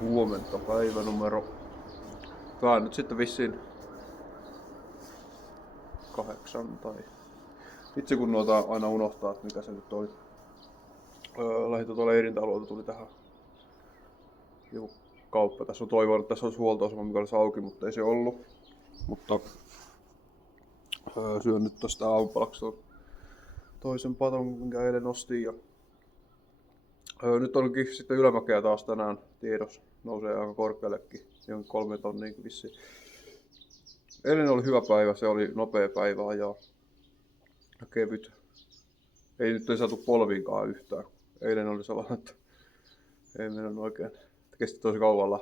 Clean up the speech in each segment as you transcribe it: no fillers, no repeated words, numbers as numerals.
Huomenta päivänumero. Tää on nyt sitten vissiin 8 tai... Itse kun noita aina unohtaa, että mikä se nyt oli. Lähdin tuolla Eirintäalueelta, tuli tähän joku kauppa. Tässä on toivonut, että tässä olisi huoltoasema, mikä olisi auki, mutta ei se ollut. Mutta syön nyt tosta aamupalaksi toisen paton, minkä eilen ostin. Ja nyt onkin sitten ylämäkeä taas tänään tiedossa. Nousee aika korkeallekin, on 3 tonnia vissiin. Eilen oli hyvä päivä, se oli nopea päivä ja kevyt. Ei nyt saatu polviinkaan yhtään. Eilen oli sellainen, että ei mennyt oikein. Kesti tosi kauan,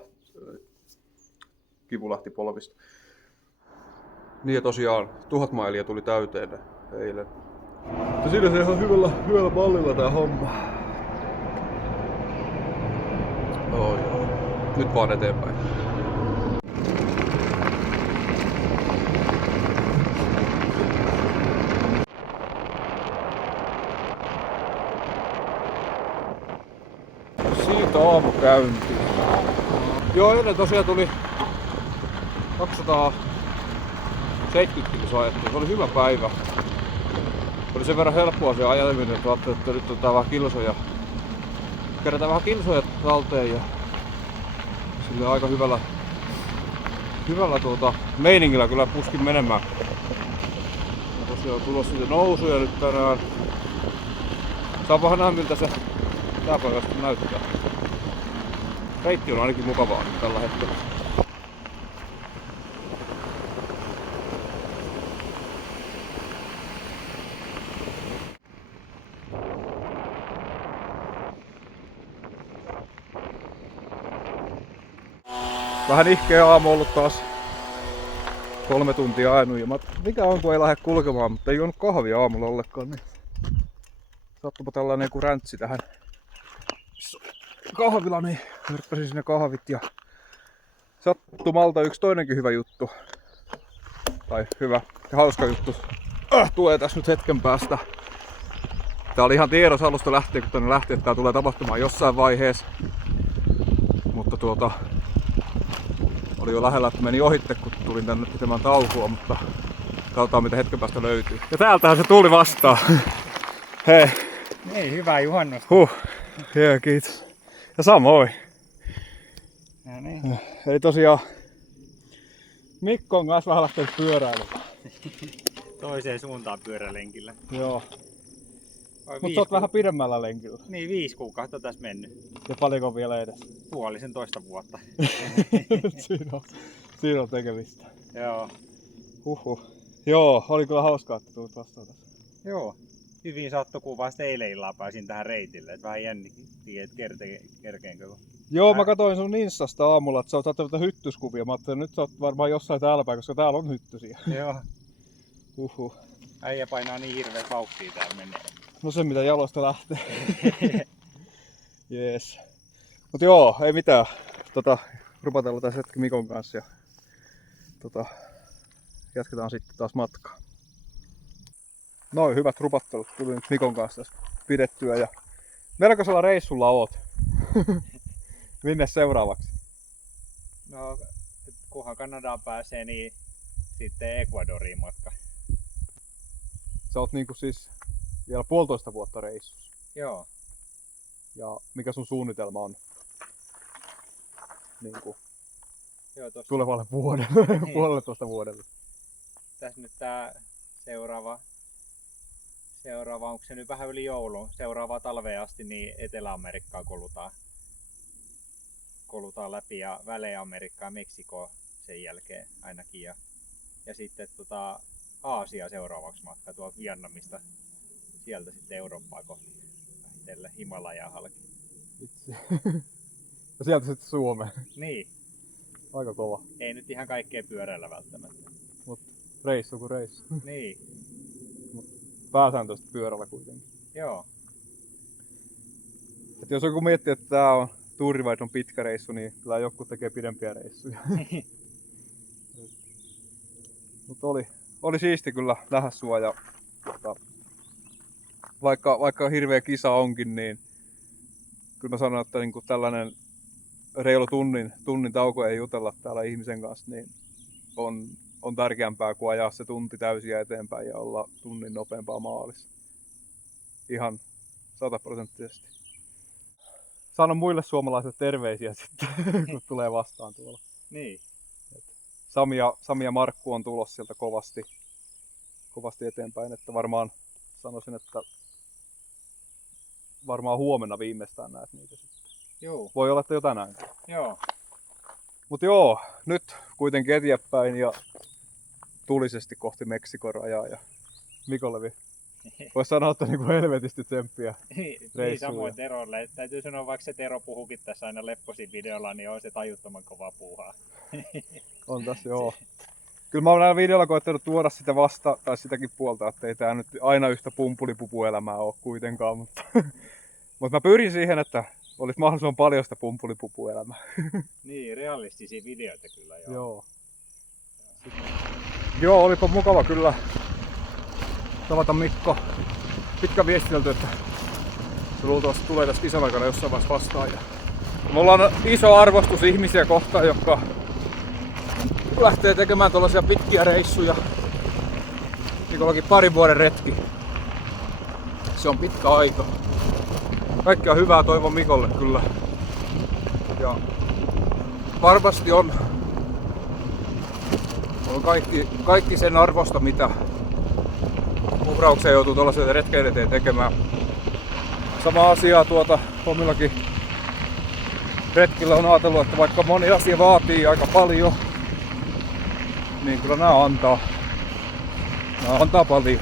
kipu lähti polvista. Niin ja tosiaan 1000 mailia tuli täyteen eilen. Mutta siinä se ihan hyvällä mallilla tää homma. Oi. Nyt vaan eteenpäin. Siitä aamukäynti. Joo, eilen tosiaan tuli 270 kilsaa ajettua. Se oli hyvä päivä. Oli sen verran helppoa se ajaminen, että ajattelin, että nyt otetaan vähän kilsoja. Kerätään vähän kilsoja talteen ja sillä aika hyvällä meiningillä kyllä puskin menemään. Ja tosiaan tulossa siitä nousuja nyt tänään. Saapahan nähdä miltä se tää paikasta näyttää. Reitti on ainakin mukavaa tällä hetkellä. Vähän ihkeä aamu ollut taas. 3 tuntia ajanut ja mikä on kun ei lähde kulkemaan, mutta ei juonut kahvia aamulla ollenkaan. Niin sattupa tällainen joku räntsi tähän kahvila, niin hörppäsin sinne kahvit ja sattumalta yksi toinenkin hyvä juttu. Tai hyvä ja hauska juttu tulee tässä nyt hetken päästä. Tää oli ihan tiedossa alusta lähtien, kun tänne lähti, että tää tulee tapahtumaan jossain vaiheessa. Mutta oli jo lähellä, että meni ohitte, kun tulin tänne pitämään taukoa, mutta katsotaan mitä hetken päästä löytyy. Ja täältähän se tuli vastaan. Hei. Ei, hyvää juhannusta. Joo, kiitos. Ja samoin. No niin. Eli tosiaan Mikko on kanssa vähän lähtenyt pyöräilemään. Toiseen suuntaan pyörälenkillä. Joo. Mutta sä oot vähän pidemmällä lenkillä. Niin, 5 kuukautta tässä mennyt. Ja paljonko vielä edessä? 1,5 vuotta. Siinä on tekemistä. Joo. Joo, oli kyllä hauskaa, että tulit vastaan tässä. Joo. Hyvin sattui, kun vasta eilen illalla pääsin tähän reitille. Et vähän jännitti, että kerkeenkö. Joo, mä katsoin sun Instasta aamulla, että sä oot ottanut hyttyskuvia. Mä ajattelin, että nyt sä oot varmaan jossain täällä päin, koska täällä on hyttysiä. Joo. Äijä painaa niin hirveet vauhtia täällä menee. No se mitä jalosta lähtee. Jees. Mut joo, ei mitään. Rupatellaan tässä hetki Mikon kanssa ja jatketaan sitten taas matkaa. Noin, hyvät rupattelut tuli nyt Mikon kanssa tässä pidettyä ja melkoisella reissulla oot. Minne seuraavaksi? No, kunhan Kanadaan pääsee, niin sitten Ecuadoriin matka. Sä oot niinku siis vielä 1,5 vuotta reissussa. Joo. Ja mikä sun suunnitelma on? Niinku Joo, tossa tulevalle vuodelle, niin. 1,5 vuodelle. Tässä nyt tää seuraava, onko se nyt vähän yli joulun, seuraava talveen asti, niin Etelä-Amerikkaa kolutaan läpi ja Väli-Amerikkaa ja Meksikoa sen jälkeen ainakin. Ja sitten Aasia seuraavaksi matka tuolta Vietnamista, sieltä sitten Eurooppaa kohti vähitellen Himalajaa halki. Itse. Ja sieltä sitten Suomeen. Niin. Aika kova. Ei nyt ihan kaikkea pyöräillä välttämättä. Mut reissu kuin reissu. Niin. Mut pääsääntöisesti pyörällä kuitenkin. Joo. Et jos joku miettii, että tää on Tuurivait on pitkä reissu, niin kyllä joku tekee pidempiä reissuja. Mut oli siisti kyllä nähdä sua ja vaikka hirveä kisa onkin, niin kyllä mä sanon, että niinku tällainen reilu tunnin tauko ja jutella täällä ihmisen kanssa, niin on tärkeämpää kuin ajaa se tunti täysiä eteenpäin ja olla tunnin nopeampaa maalissa. Ihan 100%. Sano muille suomalaisille terveisiä sitten, kun tulee vastaan tuolla. Niin. Sami ja Markku on tulossa sieltä kovasti eteenpäin, että varmaan sanoisin, että varmaan huomenna viimeistään näet niitä sitten. Joo. Voi olla, että jo tänään. Joo. Mut joo, nyt kuitenkin eteenpäin ja tulisesti kohti Meksikon rajaa ja Mikolle voisi sanoa, että niinku helvetisti tsemppiä Niin, reissuun. samoin Terolle. Täytyy sanoa, vaikka se Tero puhukin tässä aina lepposin videolla, niin on se tajuttoman kova puuhaa. On tässä joo. Kyllä mä oon näillä videolla koettanut tuoda sitä vasta, tai sitäkin puolta, että ei tää nyt aina yhtä pumpulipupuelämää ole kuitenkaan, mutta mä pyrin siihen, että olisi mahdollisimman paljon sitä pumpulipupuelämää. Niin, realistisia videoita kyllä joo. Joo, olipa mukava kyllä tavata Mikko. Pitkä viestilty, että se luultavasti tulee tässä kisan aikana jossain vaiheessa vastaan. Ja me ollaan iso arvostus ihmisiä kohtaan, jotka lähtee tekemään tuollaisia pitkiä reissuja. Mikollakin parin vuoden retki. Se on pitkä aika. Kaikkea hyvää toivon Mikolle kyllä. Ja varmasti on kaikki sen arvosta, mitä uhrauksia joutuu tuollaisen retken eteen tekemään. Sama asia omillakin retkillä on ajatellut, että vaikka moni asia vaatii aika paljon, niin kyllä nämä antaa paljon.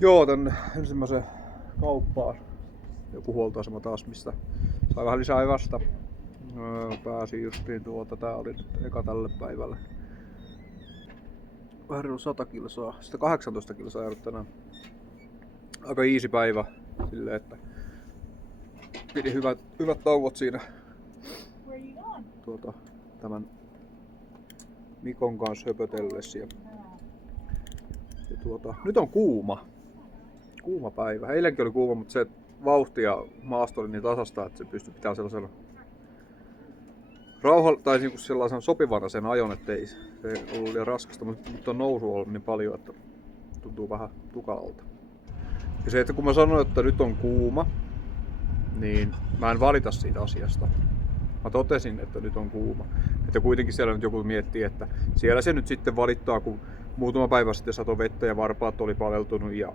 Joo, tän ensimmäisen kauppaan. Joku huoltoasema taas, mistä sai vähän lisää evästä. Pääsin justiin tää oli nyt eka tälle päivälle. Vähän reilu 100 kilsaa, sitä 18 kilsaa jäänyt tänään. Aika easy päivä silleen, että pidi hyvät tauot siinä tämän Mikon kanssa höpötellessä. Ja nyt on kuuma päivä. Eilenkin oli kuuma, mutta se vauhti ja maasto oli niin tasasta, että se pystyi pitämään sellaisella tai niinku sellaisen sopivana sen ajon, ettei se ollut liian raskasta, mutta on nousu ollut niin paljon, että tuntuu vähän tukalalta. Ja se, että kun mä sanoin, että nyt on kuuma, niin mä en valita siitä asiasta. Mä totesin, että nyt on kuuma. Että kuitenkin siellä nyt joku miettii, että siellä se nyt sitten valittaa, kun muutama päivä sitten satoi vettä ja varpaat oli paleltunut ja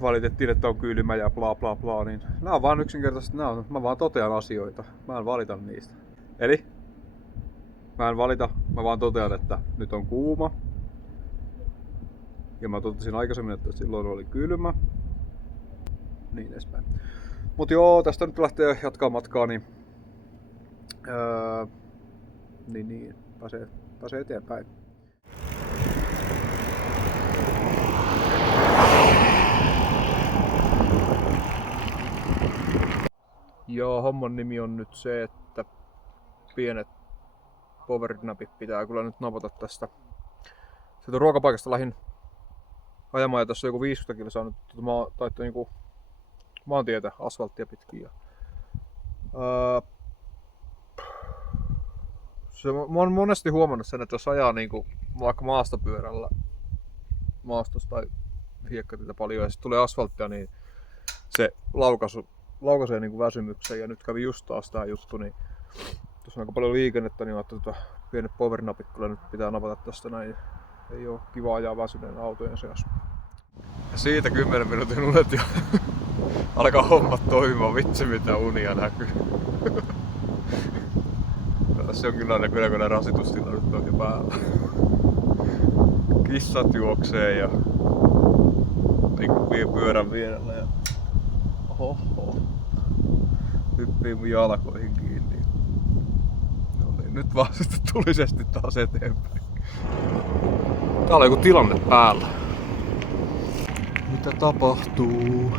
valitettiin, että on kylmä ja bla bla bla, niin nämä on vaan yksinkertaisesti, mä vaan totean asioita. Mä en valita niistä. Eli mä en valita, mä vaan totean, että nyt on kuuma. Ja mä totesin aikaisemmin, että silloin oli kylmä. Niin edespäin. Mut joo, tästä nyt lähtee jatkaa matkaa, niin pääsee eteenpäin. Joo, homman nimi on nyt se, että pienet powernapit pitää kyllä nyt napata tästä. Sieltä ruokapaikasta lähdin ajamaan ja tässä on joku 50 kilsaa nyt taittu niinku maantietä, asfalttia pitkin. Mä oon monesti huomannut sen, että jos ajaa niinku vaikka maastopyörällä maastossa tai hiekkatietä paljon ja sitten tulee asfalttia, niin se laukaisee niinku väsymyksen. Ja nyt kävi just taas tää juttu, niin tuossa on aika paljon liikennettä, niin ajattelin, että pienet powernapit kyllä nyt pitää napata tästä näin. Ei oo kiva ajaa väsyneen autojen seassa. Ja siitä 10 minuutin unet ja alkaa hommat toimimaan, vitsi mitä unia näkyy. Tässä jonkinlainen kyllä rasitustila nyt on jo päällä. Kissat juoksee ja vie pyörän vierellä ja oho, hyppii mun jalkoihin kiinni. No niin, nyt vaan sitten tulisesti taas eteenpäin. Täällä on joku tilanne päällä. Mitä tapahtuu?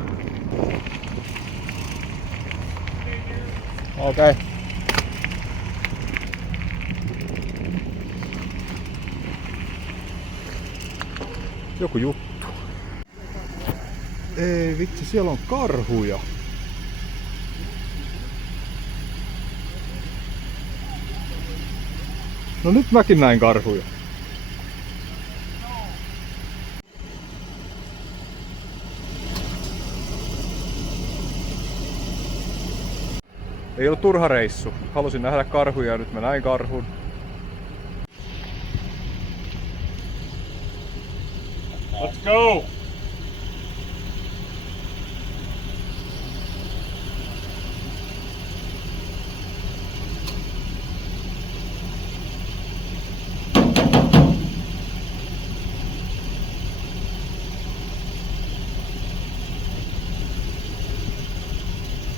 Okei. Joku juttu. Ei vitsi, siellä on karhuja. No nyt mäkin näin karhuja. Ei ollut turha reissu. Halusin nähdä karhuja ja nyt mä näin karhun. Let's go!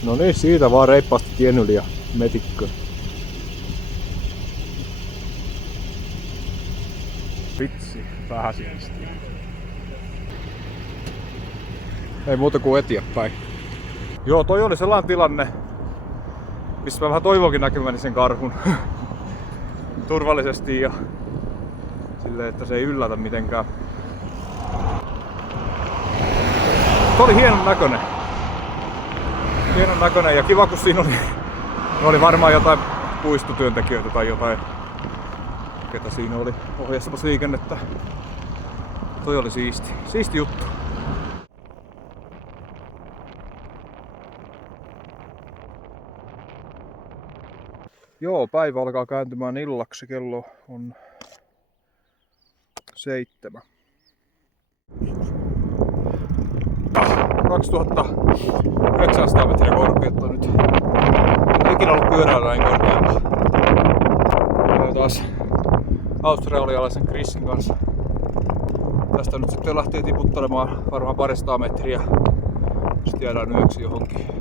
No niin, siitä vaan reippaasti tien yli ja metikkö. Vitsi, vähän siistiä. Ei muuta kuin eteenpäin. Joo, toi oli sellainen tilanne, missä mä vähän toivonkin näkymäni sen karhun turvallisesti ja silleen, että se ei yllätä mitenkään. Toi oli hienon näköinen. Hienon näköinen ja kiva, kun siinä oli varmaan jotain puistotyöntekijöitä tai jotain, ketä siinä oli ohjastamassa liikennettä. Toi oli siisti juttu. Joo, päivä alkaa kääntymään illaksi, kello on 7. 2900 metriä korkeutta nyt. En ikinä ollut pyörällä näin korkealla. Ja taas australialaisen Chrisin kanssa. Tästä nyt sitten lähtee tiputtelemaan varmaan 200 metriä. Sitten jäädään yöksi johonkin.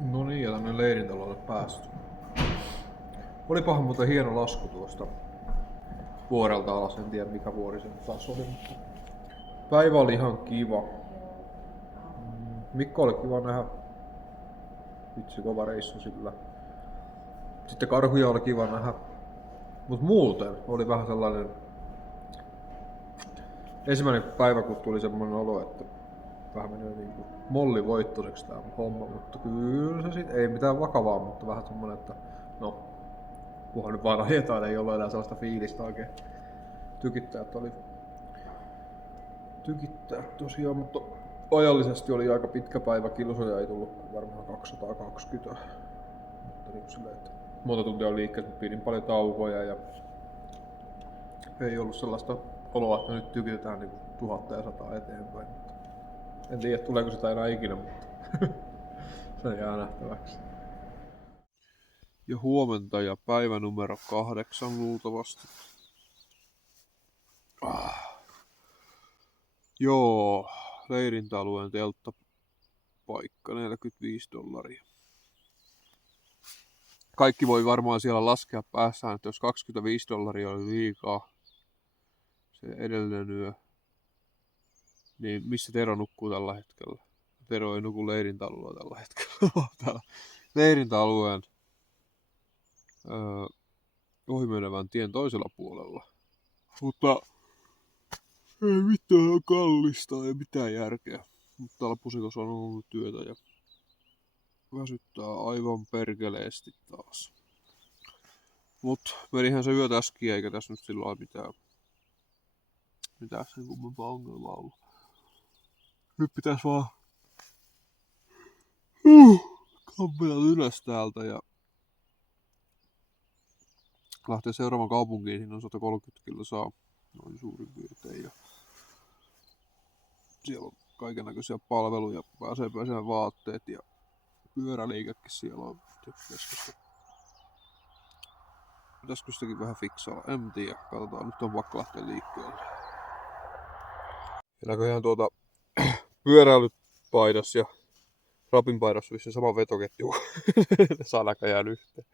No niin, ja tänne leirintalolle päästy. Olipahan muuten hieno lasku tuosta vuorelta alas, en tiedä mikä vuori se taas oli, mutta päivä oli ihan kiva. Mikko oli kiva nähdä. Vitsi, kova reissu sillä. Sitten karhuja oli kiva nähdä. Mut muuten oli vähän sellainen ensimmäinen päivä, kun tuli semmoinen olo, että vähän menee niinku mollivoittoiseksi tää homma, mutta kyllä se sit, ei mitään vakavaa, mutta vähän semmonen, että no, kunhan nyt vaan ajetaan, ei ollut enää sellaista fiilistä oikein tykittää, että oli tykittää tosiaan, mutta ajallisesti oli aika pitkä päivä, kilsoja ei tullut varmaan 220, mutta niin silleen, että monta tuntia oli liikkeessä, mutta pidin paljon taukoja ja ei ollut sellaista oloa, että nyt tykitetään niin 1000 ja 100 eteenpäin. En tiedä, tuleeko sitä enää ikinä, mutta se jää nähtäväksi. Ja huomenta ja päivä numero 8 luultavasti. Joo, leirintäalueen telttapaikka, $45. Kaikki voi varmaan siellä laskea päässään, että jos $25 oli liikaa se edellinen yö, niin missä Tero nukkuu tällä hetkellä? Tero ei nuku leirintäalueella tällä hetkellä. Täällä leirintäalueen ohimenevän tien toisella puolella. Mutta ei mitään kallista, ei mitään järkeä. Mutta täällä pusikossa on ollut työtä ja väsyttää aivan perkeleesti taas. Mut menihän se yö äsken, eikä tässä nyt sillä lailla mitään sen kummempaa ongelmaa ollut. Nyt pitäis vaan kampella ylös täältä ja lähtee seuraavan kaupunkiin. Siinä on 130 kilsaa noin suurin piirtein. Ja siellä on kaikennäköisiä palveluja, pääsee vaatteet ja pyöräliikekin siellä on keskessä. Pitäisikö sitäkin vähän fiksailla? En tiedä. Katsotaan, nyt on pakko lähteä liikkeelle. Ja näköjään pyöräilypaidas ja rapinpaidassa vissiin sama vetoketju. Saa näköjään yhteen.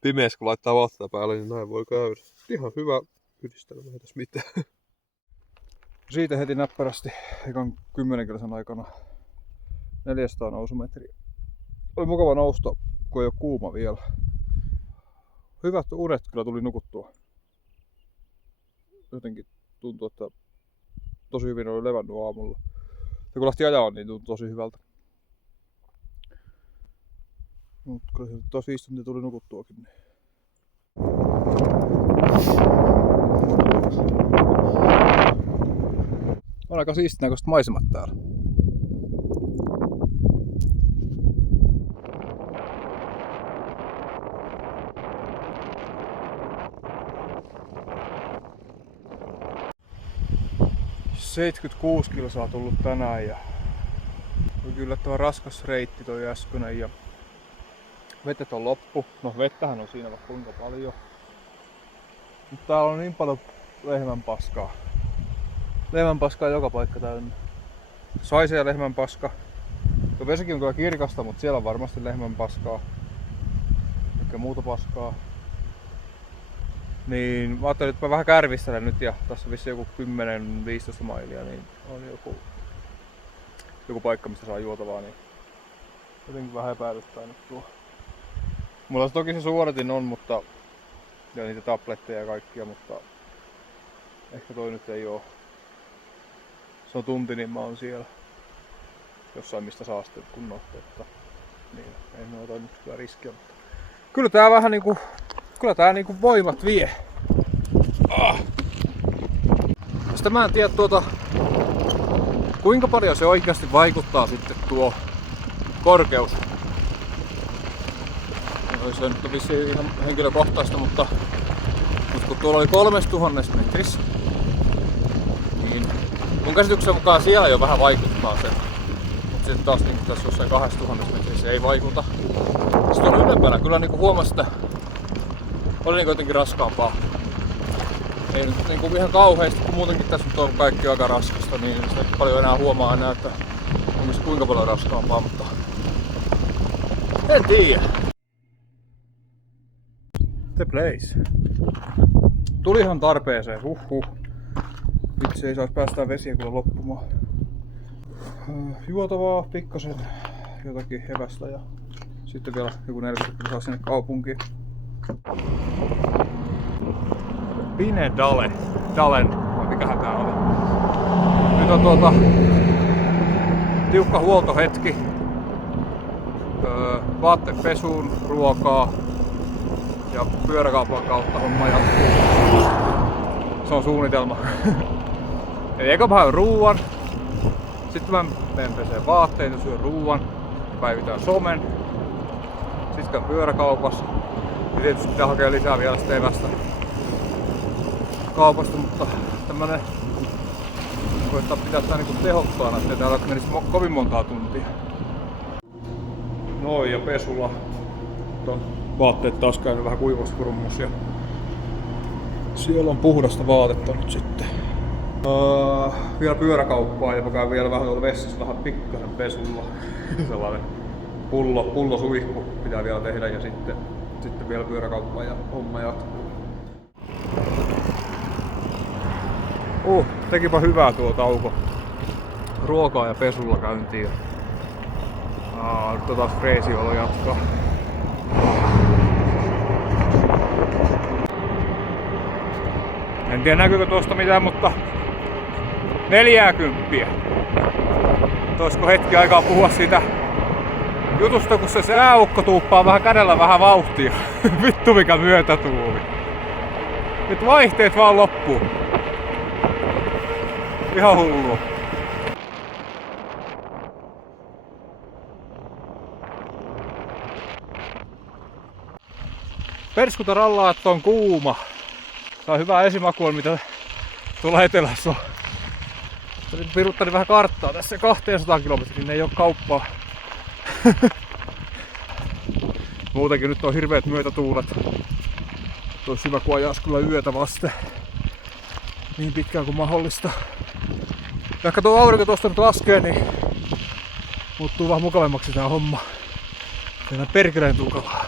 Pimeässä kun laittaa vaatteita päälle, niin näin voi käydä. Ihan hyvä yhdistelmä, ei tässä mitään. Siitä heti näppärästi ekan 10 kilsan aikana 400 nousumetriä. Oli mukava nousta, kun ei ole kuuma vielä. Hyvät unet kyllä tuli nukuttua. Jotenkin tuntuu, että tosi hyvin oli levännyt aamulla. Ja kun lähti ajaa, niin tuntui tosi hyvältä. Mutta kyllä se taas 5 tuntia tuli nukuttuakin. Niin. On aika siistin näköiset maisemat täällä. — 76 kilsaa tullut tänään ja oli yllättävän raskas reitti toi äskeinen ja vetet on loppu. No vettähän on siinä vaikka kuinka paljon. Mutta täällä on niin paljon lehmänpaskaa. Lehmänpaskaa joka paikka täynnä. Saise ja lehmänpaska. Tuo vesikin on kyllä kirkasta, mutta siellä on varmasti lehmänpaskaa. Eikä muuta paskaa. Niin mä ajattelin, että mä vähän kärvistelen nyt ja tässä on vissiin joku 10-15 mailia, niin on joku paikka, mistä saa juotavaa, niin jotenkin vähän epäilyttää nyt tuo. Mulla toki se suodatin on, mutta ja niitä tabletteja ja kaikkia, mutta ehkä toi nyt ei oo. Se on tunti, niin mä oon siellä jossain mistä saa sitten kunnon otetta. Niin, ei me ota nyt kyllä riskiä, mutta kyllä tää vähän niinku, voimat vie. Sitten mä en tiedä kuinka paljon se oikeasti vaikuttaa sitten tuo korkeus. Se nyt on vissiin ihan henkilökohtaista, mutta kun tuolla oli 3000 metrissä, niin mun käsityksen mukaan siellä jo vähän vaikuttaa se. Mutta sitten taas niin tässä jossain 2000 metrissä ei vaikuta. Sitten tuolla ylempänä kyllä niin huomasi, että oli niin jotenkin raskaampaa. Ei nyt niin ihan kauheasti, kun muutenkin tässä nyt on kaikki aika raskasta, niin sitä paljon enää huomaa enää, että onko se kuinka paljon raskaampaa, mutta en tiedä. The place. Tuli ihan tarpeeseen, Vitsi ei saisi päästää vesiä kyllä loppumaan. Juotavaa, pikkasen jotakin hevästä ja sitten vielä joku 40 kilsaa sinne kaupunkiin. Dalen, vai mikähän tää oli. Nyt on tiukka huoltohetki. Vaatteet pesuun, ruokaa ja pyöräkaupan kautta homma jatkuu. Se on suunnitelma. Eli eka vähän ruuan. Sitten mä menen peseen vaatteet ja syön ruuan. Päivitään somen. Sitten käyn pyöräkaupassa. Ja tietysti pitää hakea lisää vielä sitä evästä kaupasta, mutta tämmönen koittaa pitää tää niinku tehokkaana, ettei täällä menisi kovin montaa tuntia. Noin ja pesulla. On vaatteet taas käynyt vähän kuivassa kurmussa ja siellä on puhdasta vaatetta nyt sitten. Vielä pyöräkauppaa ja mä käyn vielä vähän tuolla vessassa vähän pikkasen pesulla. Sellainen pullosuihku pitää vielä tehdä ja sitten vielä pyöräkauppaa ja homma jatkuu. Tekipä hyvää tuo tauko. Ruokaa ja pesulla käyntiin. Nyt on taas freesi olo jatkaa. En tiedä näkyykö tuosta mitään, mutta 40. Olisiko hetki aikaa puhua siitä jutusta, kun se sääukko tuuppaa vähän kädellä vähän vauhtia. Vittu mikä myötätuuli. Nyt vaihteet vaan loppuu. Ihan hullua. Perskuta rallaa, että on kuuma. Tää on hyvä esimaku, mitä tuolla etelässä on. Piruttelin vähän karttaa. Tässä 200 kilometriä, niin ei oo kauppaa. Muutenkin nyt on hirveet myötätuulet. Nyt olisi hyvä, kun ajaisi kyllä yötä vasten. Niin pitkään kuin mahdollista. Vaikka tuo aurinko tuosta nyt laskee, niin muuttuu vähän mukavemmaksi tää homma. Tehdään perkeleen tukalaa.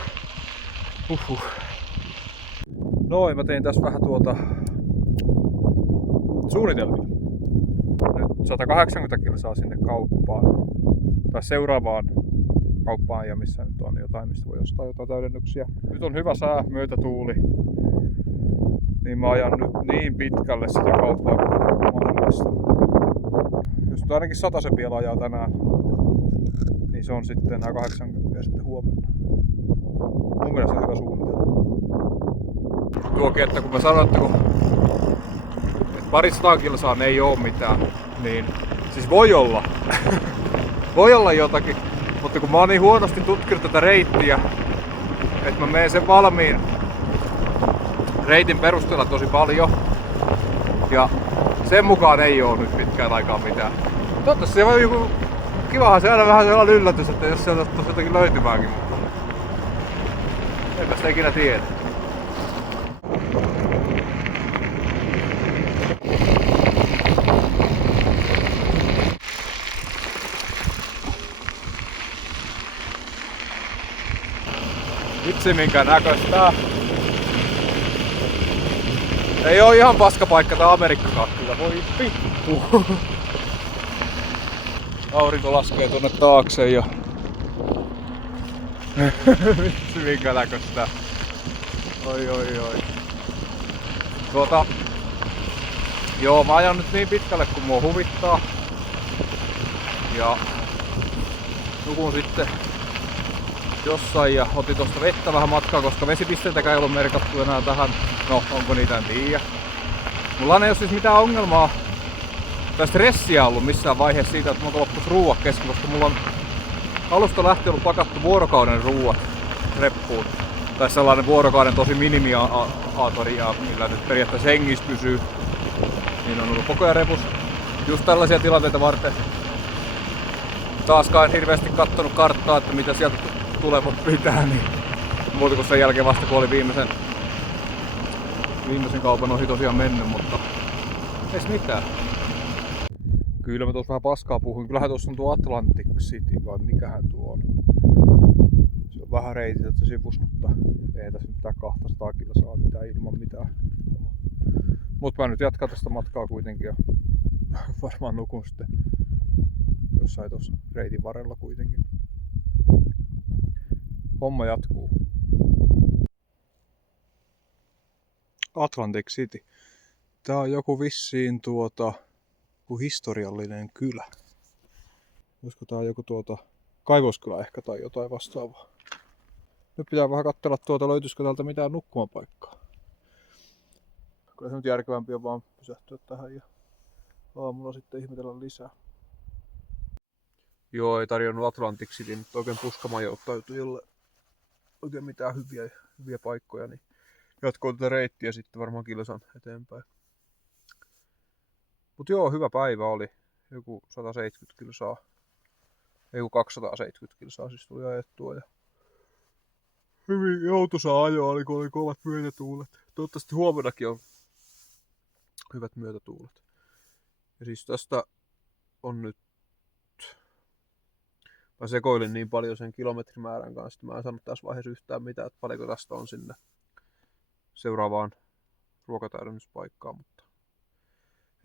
Noin, mä tein tässä vähän suunnitelmia. Nyt 180 kilsaa sinne kauppaan. Tai seuraavaan kauppaan, ja missä nyt on jotain, mistä voi ostaa jotain täydennyksiä. Nyt on hyvä sää, myötätuuli. Niin mä ajan nyt niin pitkälle sitä kauppaa kuin mahdollista. Jos nyt ainakin 100 vielä ajaa tänään, niin se on sitten nämä 80 sitten huomenna. Mun mielestä on hyvä suunnitelma. Tuokin, että kun mä sanoin, että parisataa kilsaa ei oo mitään, niin siis voi olla. Voi olla jotakin, mutta kun mä oon niin huonosti tutkinut tätä reittiä, että mä menen sen valmiin reitin perusteella tosi paljon. Ja sen mukaan ei oo nyt pitkään aikaa mitään. Toivottavasti se on joku kivahan se aina vähän sellainen yllätys, että jos sieltä tos jotakin löytymäänkin, mutta enpä sitä ikinä tiedä. Vitsi minkä näköistä. Ei oo ihan paskapaikka tää Amerikkakaan kyllä, voi vittu. Aurinko laskee tonne taakse ja vitsi minkä näköistä. Oi. Joo, mä ajan nyt niin pitkälle kun mua huvittaa. Ja nukun sitten jossain ja otin tosta vettä vähän matkaa, koska vesipisteitäkään ei ollut merkattu enää tähän. No, onko niitä, en tiedä. Mulla ei ole siis mitään ongelmaa tai stressiä ollut missään vaiheessa siitä, että mulla loppus ruuat kesken, koska mulla on alusta lähtien ollut pakattu vuorokauden ruuat reppuun. Tai sellainen vuorokauden tosi minimiaatori, millä nyt periaatteessa hengissä pysyy. Niin on ollut koko ajan repus. Just tällaisia tilanteita varten. Taaskaan en hirveästi kattonut karttaa, että mitä sieltä tulevat pitää, niin muuta kuin sen jälkeen vasta kun oli viimeisen kaupan ohi tosiaan mennyt, mutta ei mitään. Kyllä mä tuossa vähän paskaa puhuin. Kyllähän tuossa on tuo Atlantic City, vai mikähän tuo on. Se on vähän reitiltä sivus, mutta ei tässä nyt tää 200 kilsaa mitään ilman mitään. Mutta mä nyt jatkan tästä matkaa kuitenkin ja varmaan nukun sitten jossain tuossa reitin varrella kuitenkin. Homma jatkuu. Atlantic City. Tää on joku vissiin historiallinen kylä. Olisiko tää joku kaivoskylä ehkä tai jotain vastaavaa. Nyt pitää vähän katsella löytyisikö täältä mitään nukkumapaikkaa. Kyllä se nyt järkevämpi on vaan pysähtyä tähän ja aamulla sitten ihmetellä lisää. Joo, ei tarjonnut Atlantic City nyt oikein puskamajoittautu, jolle oikein mitään hyviä paikkoja, niin jatkoin tätä reittiä sitten varmaan kilsan eteenpäin. Mut joo, hyvä päivä oli. Joku 170 kilsaa. Joku 270 kilsaa siis tuli ajettua. Ja hyvin joutuisaa ajoa oli, kun oli kovat myötätuulet. Toivottavasti huomennakin on hyvät myötätuulet. Ja siis tästä on nyt... Mä sekoilin niin paljon sen kilometrimäärän kanssa, että mä en sanonut tässä vaiheessa yhtään mitään, että paljonko tästä on sinne seuraavaan ruokatäydennyspaikkaan, mutta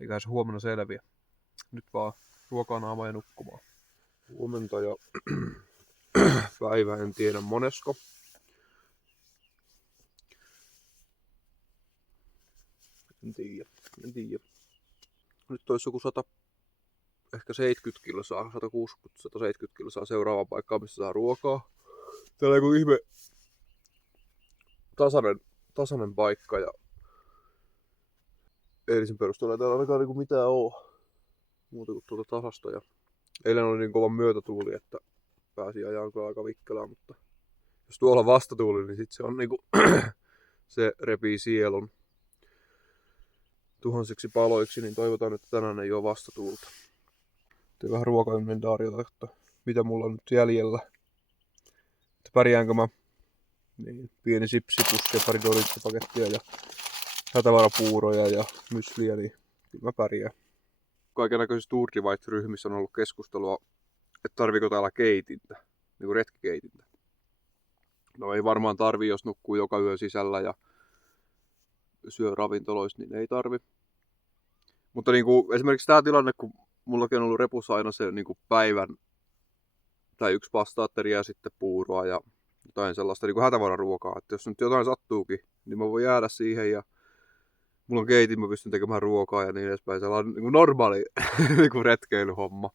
eiköhän se huomenna selviä. Nyt vaan ruokaa, naama ja nukkumaan. Huomenta ja päivä en tiedä monesko. En tiedä. Nyt olisi joku 100, ehkä 70 kilsaa, 160-170 kilsaa seuraavaa paikkaa, missä saa ruokaa. Täällä on joku ihme tasainen paikka ja eilisen perusteella ei täällä ainakaan niinku mitään oo muuta kuin tasasta. Ja eilen oli niin kova myötätuuli, että pääsi ajaa aika vikkelään, mutta jos tuolla on vastatuuli, niin sit se on niinku se repii sielun tuhansiksi paloiksi, niin toivotaan, että tänään ei oo vastatuulta. Tein vähän ruokainventaariota, että mitä mulla on nyt jäljellä. Että pärjäänkö mä Niin, pieni sipsipussi ja pari dolitsapakettia ja hätävarapuuroja ja mysliä, niin kyllä mä pärjään. Kaikennäköisissä Tour Divide-ryhmissä on ollut keskustelua, että tarviiko täällä keitintä, niin kuin retkikeitintä. No ei varmaan tarvi, jos nukkuu joka yö sisällä ja syö ravintoloissa, niin ei tarvi. Mutta niin kuin, esimerkiksi tämä tilanne, kun mullakin on ollut repussa aina se niin kuin päivän tai 1 pastaatteria ja sitten puuroa ja jotain sellaista niin kuin hätävararuokaa. Että jos nyt jotain sattuukin, niin mä voin jäädä siihen ja mulla on keitin, mä pystyn tekemään ruokaa ja niin edespäin. Sellainen niin kuin normaali niin kuin retkeilyhomma.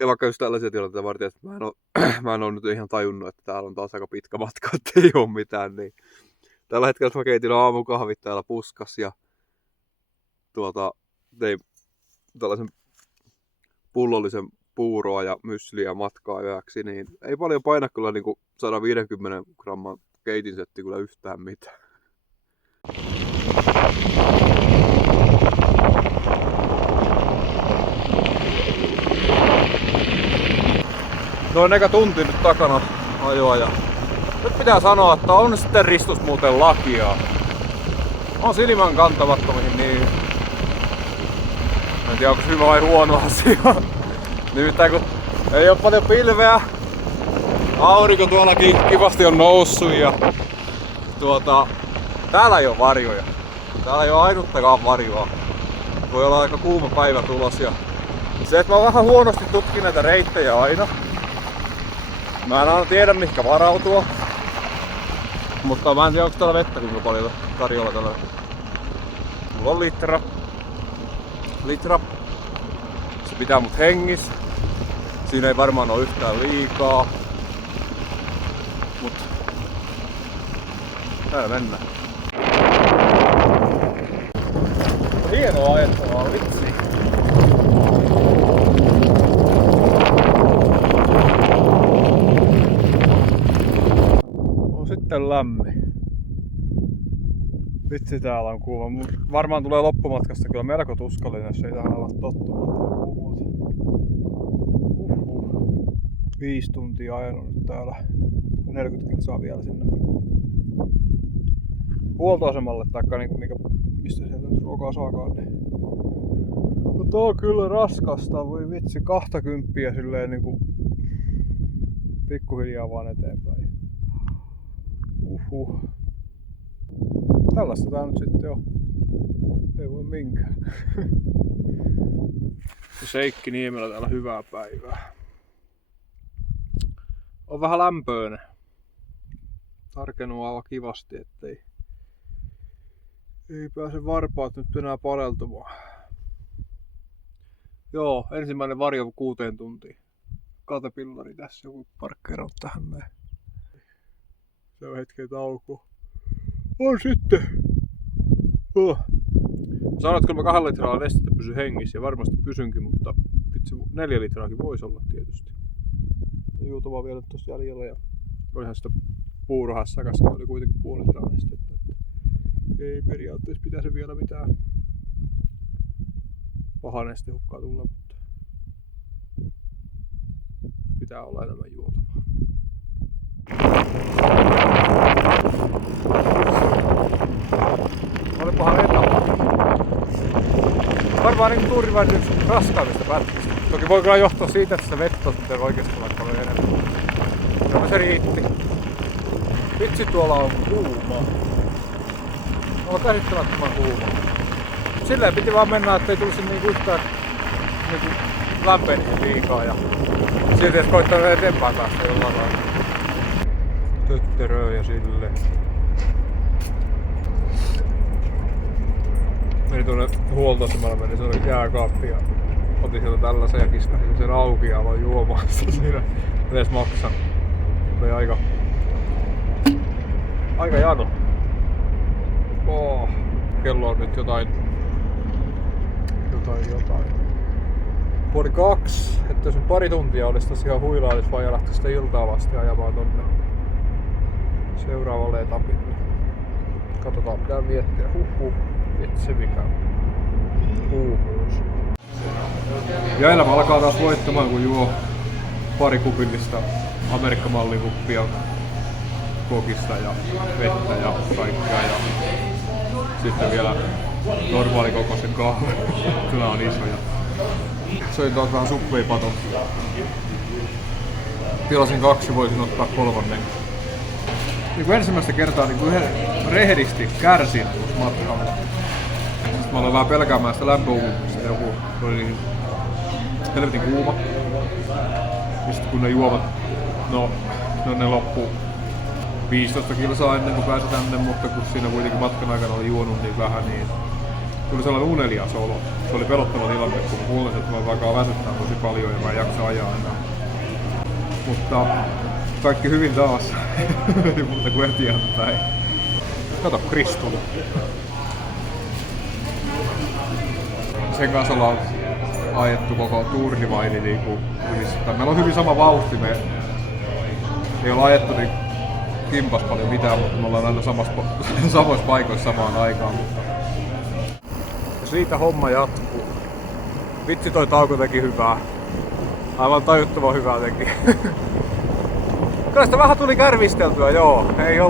Ja vaikka just tällaisia tilanteita varten, että mä en ole nyt ihan tajunnut, että täällä on taas aika pitkä matka, että ei ole mitään. Niin tällä hetkellä mä keitin aamukahvit täällä puskas ja tein tällaisen pullollisen puuroa ja mysliä matkaa yöksi, niin ei paljon paina kyllä niin kuin 150 gramman keitinsetti kyllä yhtään mitään. Noin eka tunti nyt takana ajoa ja nyt pitää sanoa, että on sitten ristus muuten lakia. On silmän kantamattomiin niin... En tiedä onko hyvä vai huono asia. Nimittäin kun ei oo paljon pilveä. Aurinko tuollakin kivasti on noussut ja täällä ei oo varjoja. Täällä ei oo ainuttakaan varjoa. Voi olla aika kuuma päivä tulos ja se, että mä vähän huonosti tutkin näitä reittejä aina. Mä en aina tiedä mihinkä varautua. Mutta mä en tiedä onko täällä vettä kuinka paljon tarjolla tällä. Mulla on litra. Se pitää mut hengissä. Siinä ei varmaan oo yhtään liikaa. Mut täällä mennään. Hienoa ajettavaa, vitsi. On sitten lämmin. Vitsi täällä on kuuma. Varmaan tulee loppumatkasta kyllä melko tuskallinen, jos ei tähän ala tottumaan tähän kuumuuteen. 5 tuntia ajanut nyt täällä. 40 kilsaa vielä sinne huoltoasemalle taikka niinku mistä sieltä nyt ruokaa saakaan. Niin. Mutta on kyllä raskasta, voi vitsi, 20 silleen niinku pikkuhiljaa vaan eteenpäin. Tällaista tää nyt sitten on. Ei voi minkään. Seikki Niemelä täällä hyvää päivää. On vähän lämpöinen. Tarkennut aivan kivasti, ettei pääse varpaat nyt enää paneltumaan. Joo, ensimmäinen varjo 6 tuntiin. Katepillari tässä, joku parkkeerannut tähän näin. Se on hetken taukoa. On sitten. Sanoit, että kyllä mä 2 litraa nestettä pysyn hengissä ja varmasti pysynkin, mutta vitsi 4 litraakin voisi olla tietysti. Juutavaa vielä tuossa jäljellä ja olihan sitä puurohässäkästä, oli kuitenkin 0,5 litraa nestettä. Ei periaatteessa pitäisi vielä mitään paha nestehukkaa tulla, mutta pitää olla enemmän juotavaa. Olipahan etappi. Varmaan niin Tour Dividin raskaimmista pätkistä. Toki voi kyllä johtaa siitä, että sitä vettä on sitten oikeasti vaikka paljon enemmän. Kyllä se riitti. Vitsi tuolla on kuuma. On käsittämättömän kuuma. Silleen piti vaan mennä, ettei tulisi niinku yhtään niinku lämpenisi liikaa ja silti edes koittaa eteenpäin päästä jollain lailla. Tötteröö ja silleen. Meni tuonne huoltoasemalle, meni tuonne jääkaappiin ja otin sieltä tällaisen ja kiskasin sen auki ja aloin juomaan sitä siinä. Edes maksan. Oli aika jano. Kello on nyt jotain. 1:30. Että jos 2 tuntia olisi tossa ihan huilailis vaan ja lähtisi sitä iltaa vasti ajamaan tonne seuraavalle etapille. Katsotaan mitä miettiä. Vitsi mikä kuumuus. Ja elämä alkaa taas voittamaan kun juo pari kupillista Amerikkamallin kuppia kokista ja vettä ja kaikkea. Ja sitten vielä normaalikokoisen kahvin. Kyllä on isoja. Söin taas vähän suppleipaton. Tilasin 2, voisin ottaa 3. Niin ensimmäistä kertaa niin yhden rehdisti kärsin matkalla. Sitten mä aloin vähän pelkäämään sitä lämpöuumista. Joku oli niin helvetin kuuma. Ja sitten kun ne juovat, no ne loppuu 15 kilsaa ennen kuin pääsi tänne, mutta kun siinä kuitenkin matkan aikana oli juonut niin vähän, niin tuli sellainen unelias olo. Se oli pelottava tilanne, kun mä kuulin, että mä vaikka väsyttää tosi paljon ja mä en jaksa ajaa enää. Mutta kaikki hyvin taas, ei muuta kuin eteenpäin. Kato Kristula. Sen kanssa ollaan ajettu koko Tour Divide niinku hyvissä. Meillä on hyvin sama vauhti, me ei olla ajettu niin kimpas paljon mitään, mutta me ollaan aina samoissa paikoissa samaan aikaan. Ja siitä homma jatkuu. Vitsi toi tauko teki hyvää. Aivan tajuttoman hyvää teki. Kyllä sitä vähän tuli kärvisteltyä, joo. Ei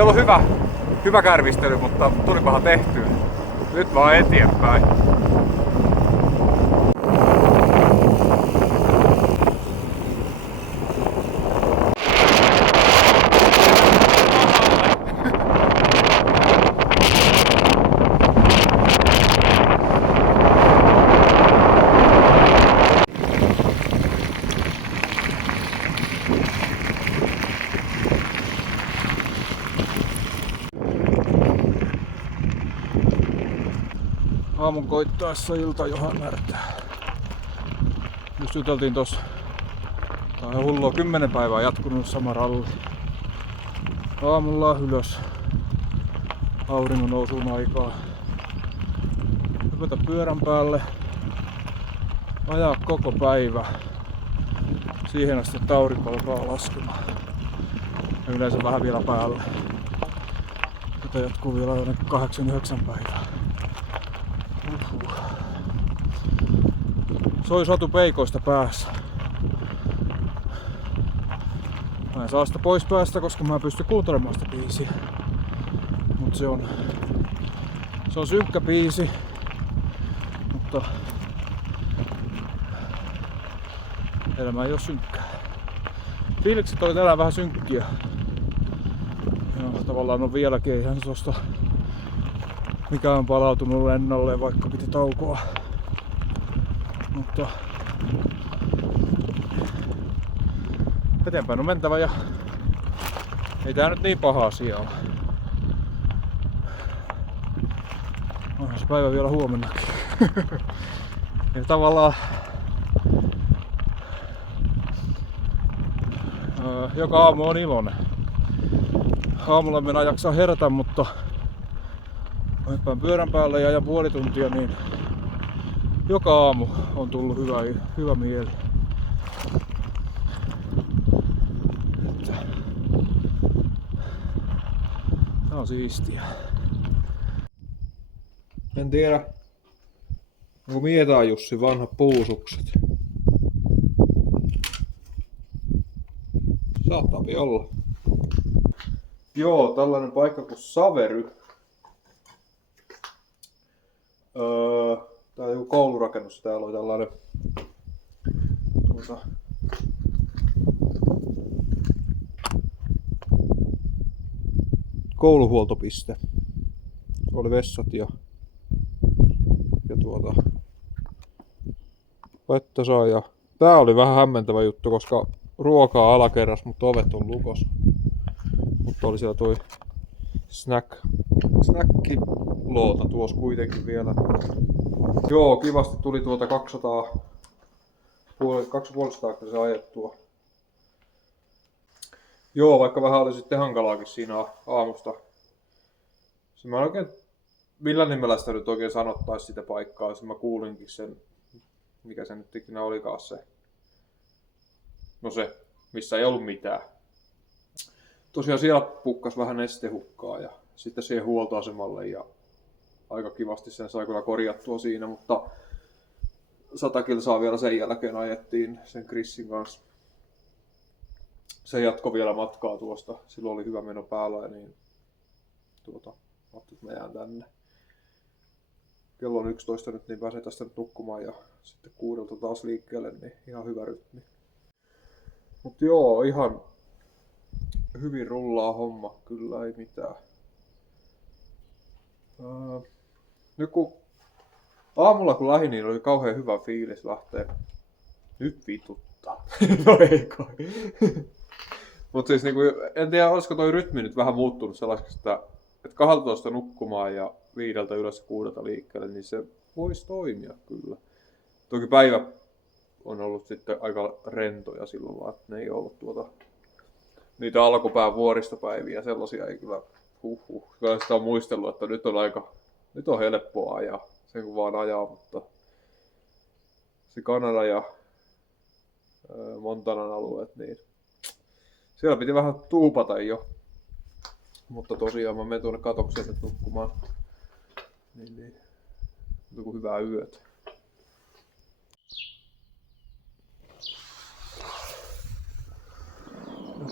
ollut hyvä kärvistely, mutta tulipahan tehtyä. Nyt vaan eteenpäin. Aamun koittaessa ilta jo hämärtää. Just juteltiin tossa. Tää on hullua 10 päivää jatkunut sama ralli. Aamulla ylös. Auringon nousun aikaa. Hypätä pyörän päälle. Ajaa koko päivä. Siihen asti, että aurinko alkaa laskemaan. Ja yleensä vähän vielä päälle. Tätä jatkuu vielä 8-9 päivää. Soi Satu Peikoista päässä. Mä en saa sitä pois päästä, koska mä en pysty kuuntelemaan sitä biisiä. Mut se on synkkä biisi. Mutta elämä ei oo synkkää. Fiilikset oli tänään vähän synkkiä. Ja tavallaan on vieläkin, eihän tosta mikään on palautunut ennalleen, vaikka piti taukoa. Mutta eteenpäin on mentävä ja ei tää nyt niin paha asia ole. Onhan se päivä vielä huomennakin. Ja tavallaan joka aamu on iloinen. Aamulla mennä jaksaa herätä, mutta hyppään pyörän päälle ja ajan puoli tuntia, niin joka aamu on tullut hyvä mieli. Tää on siistiä. En tiedä, onko Mietaa Jussi vanhat puusukset. Saattaa olla. Joo, tällainen paikka kuin Savery. Tää on joku koulurakennus, täällä on tällainen kouluhuoltopiste. Oli vessat ja vettä saa ja tää oli vähän hämmentävä juttu, koska ruokaa alakerras, mutta ovet on lukos. Mutta oli siellä toi snackiloota tuossa kuitenkin vielä. Joo, kivasti tuli tuolta 250 se ajettua. Joo, vaikka vähän oli sitten hankalaakin siinä aamusta. Mä en oikein, millä nimellä sitä nyt oikein sanottais sitä paikkaa, jos mä kuulinkin sen, mikä se nyt ikinä olikaan se. No se, missä ei ollut mitään. Tosiaan siellä pukkas vähän nestehukkaa ja sitten siihen huoltoasemalle ja aika kivasti sen sai kyllä korjattua siinä, mutta 100 kilsaa vielä sen jälkeen ajettiin sen Chrisin kanssa. se jatkoi vielä matkaa tuosta. Silloin oli hyvä meno päällä ja niin ajattelin, että mä jään tänne. Kello on 11 nyt, niin pääsee tästä nyt nukkumaan ja sitten 6 taas liikkeelle, niin ihan hyvä rytmi. Mut joo, ihan hyvin rullaa homma, kyllä ei mitään. Nyt kun aamulla kun lähdin, niin oli kauhean hyvä fiilis lähteä. Nyt vituttaa. No ei kai. Mut siis niinku, en tiedä olisiko toi rytmi nyt vähän muuttunut sellaiseksi, että 12 nukkumaan ja 5 ylös 6 liikkeelle, niin se voisi toimia kyllä. Toki päivä on ollut sitten aika rentoja silloin, että ne ei ollut niitä alkupään vuoristopäiviä, sellaisia ei kyllä Kyllä sitä on muistellut, että nyt on helppoa ajaa, sen kun vaan ajaa, mutta se Kanada ja Montanan alueet, niin siellä piti vähän tuupata jo. Mutta tosiaan mä menen tuonne katokseen nyt nukkumaan. Niin. Joku hyvää yötä.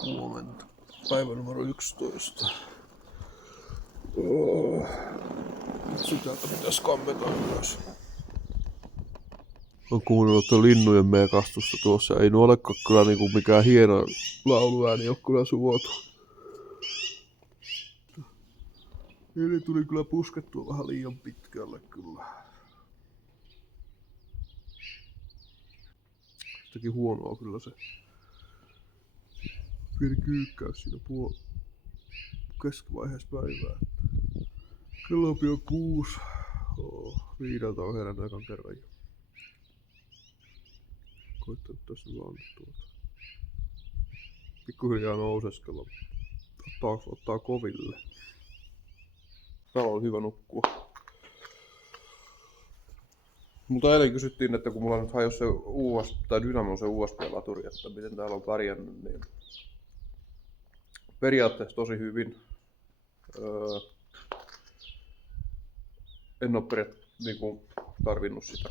Huomenta. Päivä numero 11. Nyt täältä pitäisi kampeta ylös. Olen kuunnellut linnujen mekastusta tuossa. Ei nuo olekaan kyllä niinku mikään hieno lauluääni ole kyllä suotu. Eli tuli kyllä puskettua vähän liian pitkälle kyllä. Sitäkin huonoa kyllä se pieni kyykkäys siinä keskivaiheessa päivää. Kello on pian 6. 5 on herännyt ekan kerran. Koittanut tässä vaan pikkuhiljaa nouseskella. Ottaa koville. Täällä on hyvä nukkua. Multa eilen kysyttiin, että kun mulla nyt hajosi se Dynamon se USB-laturi, että miten täällä on pärjännyt, niin periaatteessa tosi hyvin. En ole niinku tarvinnut sitä.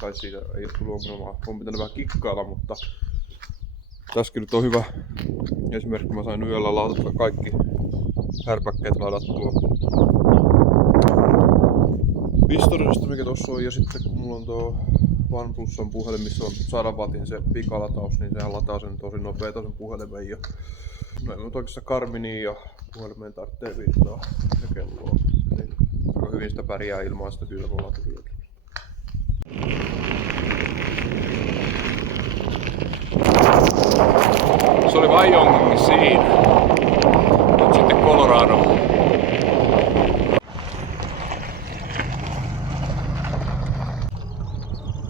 Tai siitä ei ole tullut ongelmaa. On pitänyt vähän kikkailla, mutta tässäkin nyt on hyvä esimerkki. Mä sain yöllä ladata kaikki härpäkkeet ladattua pistorisesta, mikä tossa on, ja sitten kun mulla on tuo OnePlusan puhelin, missä on 100 wattin se pikalataus, niin sehän lataa sen tosi nopeeta sen puhelimen. Ja näin on oikeastaan Garminiin ja puhelimeen tarvitsee virtaa ja kelloa. Niin aika hyvin sitä pärjää ilman sitä Dynamo-laturiakin. Se oli Wyoming siinä. Nyt sitten Colorado.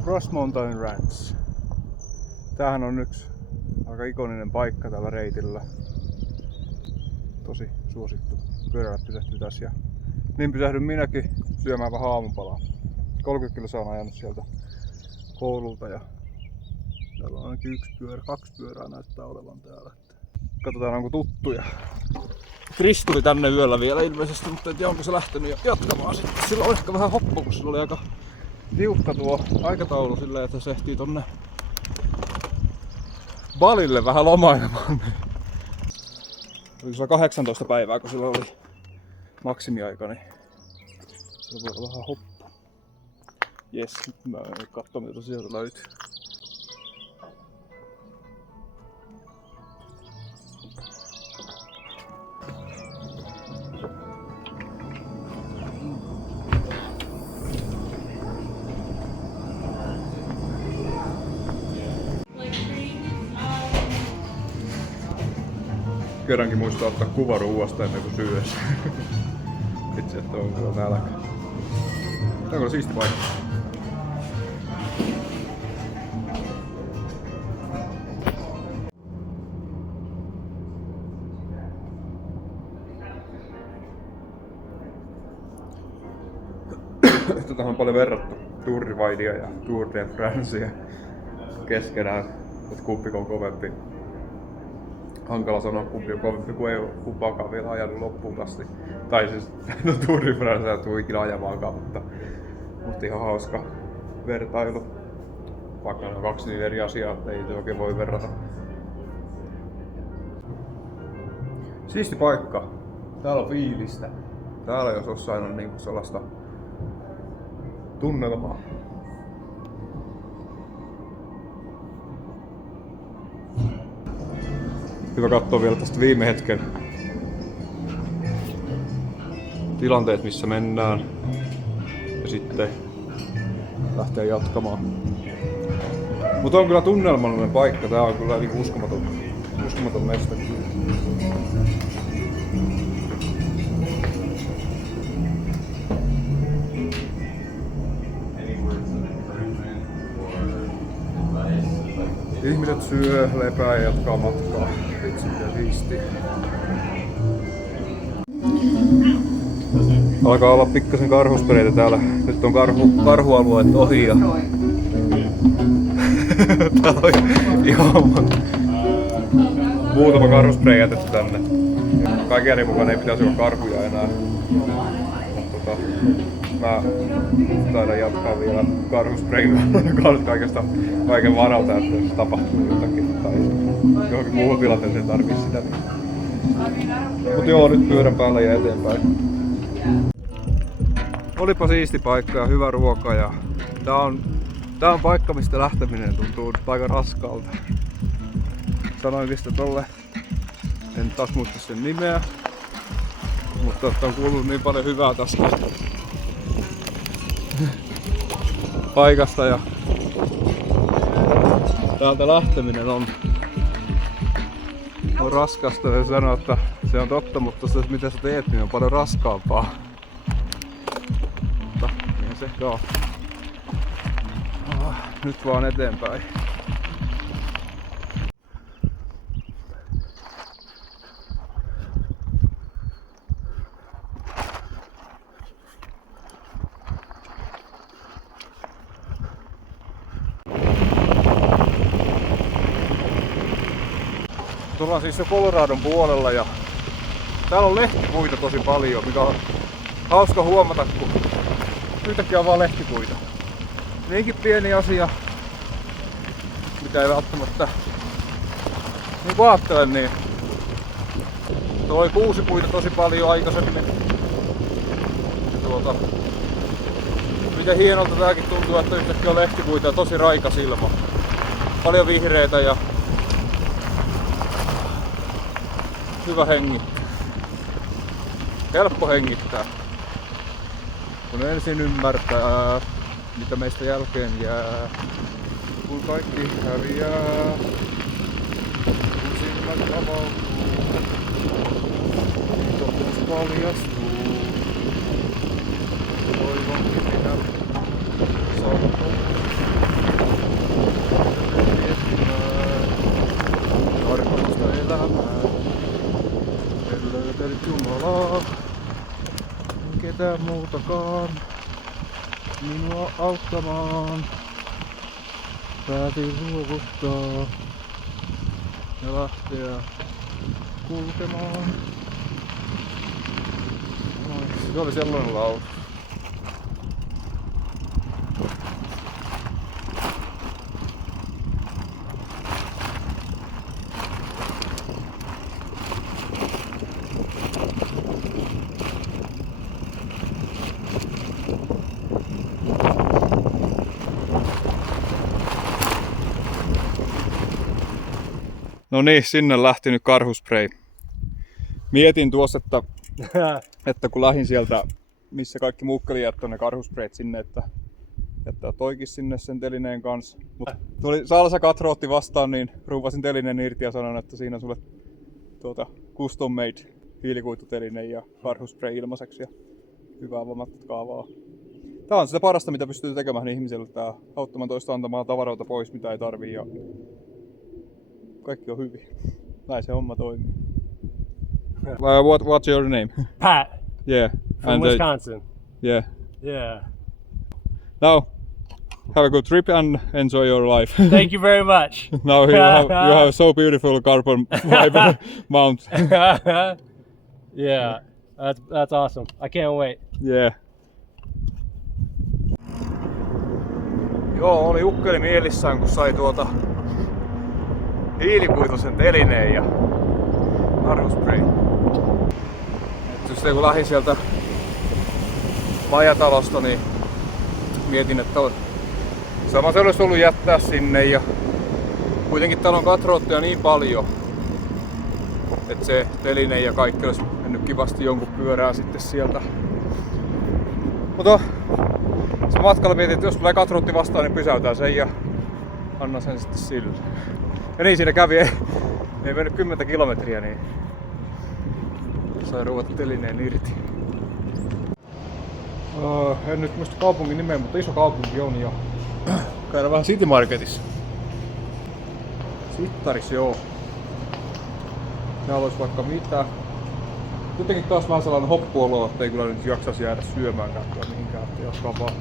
Cross Mountain Ranch. Tämähän on yksi aika ikoninen paikka tällä reitillä. Tosi suosittu. Pyörällä pysähtyy tässä ja niin pysähdyn minäkin syömään vähän aamupalaa. 30 kilsaa on ajanut sieltä koululta ja täällä on ainakin 2 pyörää näyttää olevan täällä. Katsotaan onko tuttuja. Chris tuli tänne yöllä vielä ilmeisesti, mutta en tiedä onko se lähtenyt jatkamaan sitten. Sillä on ehkä vähän hoppu, kun sillä oli aika tiukka tuo aikataulu silleen, että se ehtii tonne Balille vähän lomailemaan. Oli sillä 18 päivää, kun sillä oli maksimiaika, niin sillä voi olla vähän hoppu. Jes, nyt mä katson mitä sieltä löytyy. Kerrankin muistaa ottaa kuva ruuasta ennen kuin syö. Itse, että on kyllä nälkä. Tää on kyllä siisti paikka. Tätä on paljon verrattu Tour Dividea ja Tour de Francea keskenään, että kumpi on kovempi. Hankala sanoa kumpi on kovempi, kun ei ole kumpaakaan vielä ajanut loppuun asti. Tai siis no Tour de Francea ei tule ikinä ajamaankaan, mutta ihan hauska vertailu. Vaikka ne on 2 niin eri asiaa, että ei oikein voi verrata. Siisti paikka. Täällä on fiilistä. Täällä jos jossain on niinku sellaista tunnelmaa. Hyvä katsoa vielä tästä viime hetken tilanteet, missä mennään. Ja sitten lähteä jatkamaan. Mutta on kyllä tunnelmallinen paikka. Tää on kyllä niinku uskomaton mesta. Ihmiset syö, lepää ja jatkaa matkaa. Vitsi mitä siistiä. Alkaa olla pikkasen karhuspereitä täällä. Nyt on karhualueet ohi ja täällä on ihan muutama karhusprei jätetty tänne. Kaiken järjen mukaan ei pitäisi olla karhuja enää. Mä taidan jatkaa vielä karhusprein kaikesta kaiken varalta, että jos tapahtuu jotakin tai johonkin muuhun tilanteeseen tarvii sitä. Mut joo, nyt pyörän päällä ja eteenpäin. Olipa siisti paikka ja hyvä ruoka ja tää on paikka, mistä lähteminen tuntuu aika raskaalta. Sanoinkin sitä tolle, en taas muista sen nimeä, mutta on kuullut niin paljon hyvää tästä paikasta ja täältä lähteminen on raskasta. Ja sanoo, että se on totta, mutta se mitä sä teet, niin on paljon raskaampaa. Mutta niin se joo. Nyt vaan eteenpäin. Tullaan siis jo Coloradon puolella ja täällä on lehtipuita tosi paljon, mikä on hauska huomata, kun yhtäkkiä on vaan lehtipuita. Niinkin pieni asia, mitä ei välttämättä niin kuin ajattelen, niin toi kuusipuita tosi paljon aikaisemmin. Miten hienolta tääkin tuntuu, että yhtäkkiä on lehtipuita ja tosi raikas ilma. Paljon vihreitä ja hyvä hengittää. Helppo hengittää. Kun ensin ymmärtää, mitä meistä jälkeen jää. Kun kaikki häviää. Kun silmät avautuu. Totuus paljastuu. Toivonkin minä saattaa. Arvosta elämää. En löytänyt Jumalaa, en ketään muutakaan minua auttamaan. Päätin luovuttaa ja lähteä kulkemaan. Se oli sellainen laulu. No niin, sinne lähti nyt karhuspray. Mietin tuossa, että kun lähdin sieltä, missä kaikki muut oli jättänyt ne karhusprayt sinne, että jättää toikin sinne sen telineen kanssa. Mutta tuli Salsa Katrootti vastaan, niin ruuvasin telineen irti ja sanoin, että siinä on sulle custom made hiilikuituteline ja karhuspray ilmaiseksi. Ja hyvää matkaa vaan. Tää on sitä parasta, mitä pystyy tekemään ihmiselle, tää auttamaan toista antamaan tavaroita pois, mitä ei tarvii. Ja kaikki on hyvin. Näin se homma toimii. What's your name? Pat Yeah. from Wisconsin. Yeah. Yeah. Now, have a good trip and enjoy your life. Thank you very much. Now you have so beautiful carbon fiber mount. Yeah, that's awesome. I can't wait. Yeah. Joo, oli ukkeli mielissään, kun sai hiilikuitusen telineen ja karhuspray. sitten kun lähdin sieltä majatalosta, niin mietin, että sama se olisi ollut jättää sinne. Ja kuitenkin täällä on katrootteja niin paljon, että se teline ja kaikki olisi mennyt kivasti jonkun pyörään sitten sieltä. Mutta se matkalla mietin, että jos tulee katrootti vastaan, niin pysäytään sen ja annan sen sitten sille. Ja niin siinä kävi, ei mennyt 10 kilometriä, niin sain ruveta telineen irti. En nyt muista kaupungin nimeä, mutta iso kaupunki on jo. Käydään vähän City Marketissa. Sittarissa, joo. Täällä olisi vaikka mitä. Jotenkin taas vähän sellainen hoppuolo, että ei kyllä nyt jaksaisi jäädä syömäänkään tuolla mihinkään. Että jatkaa vaan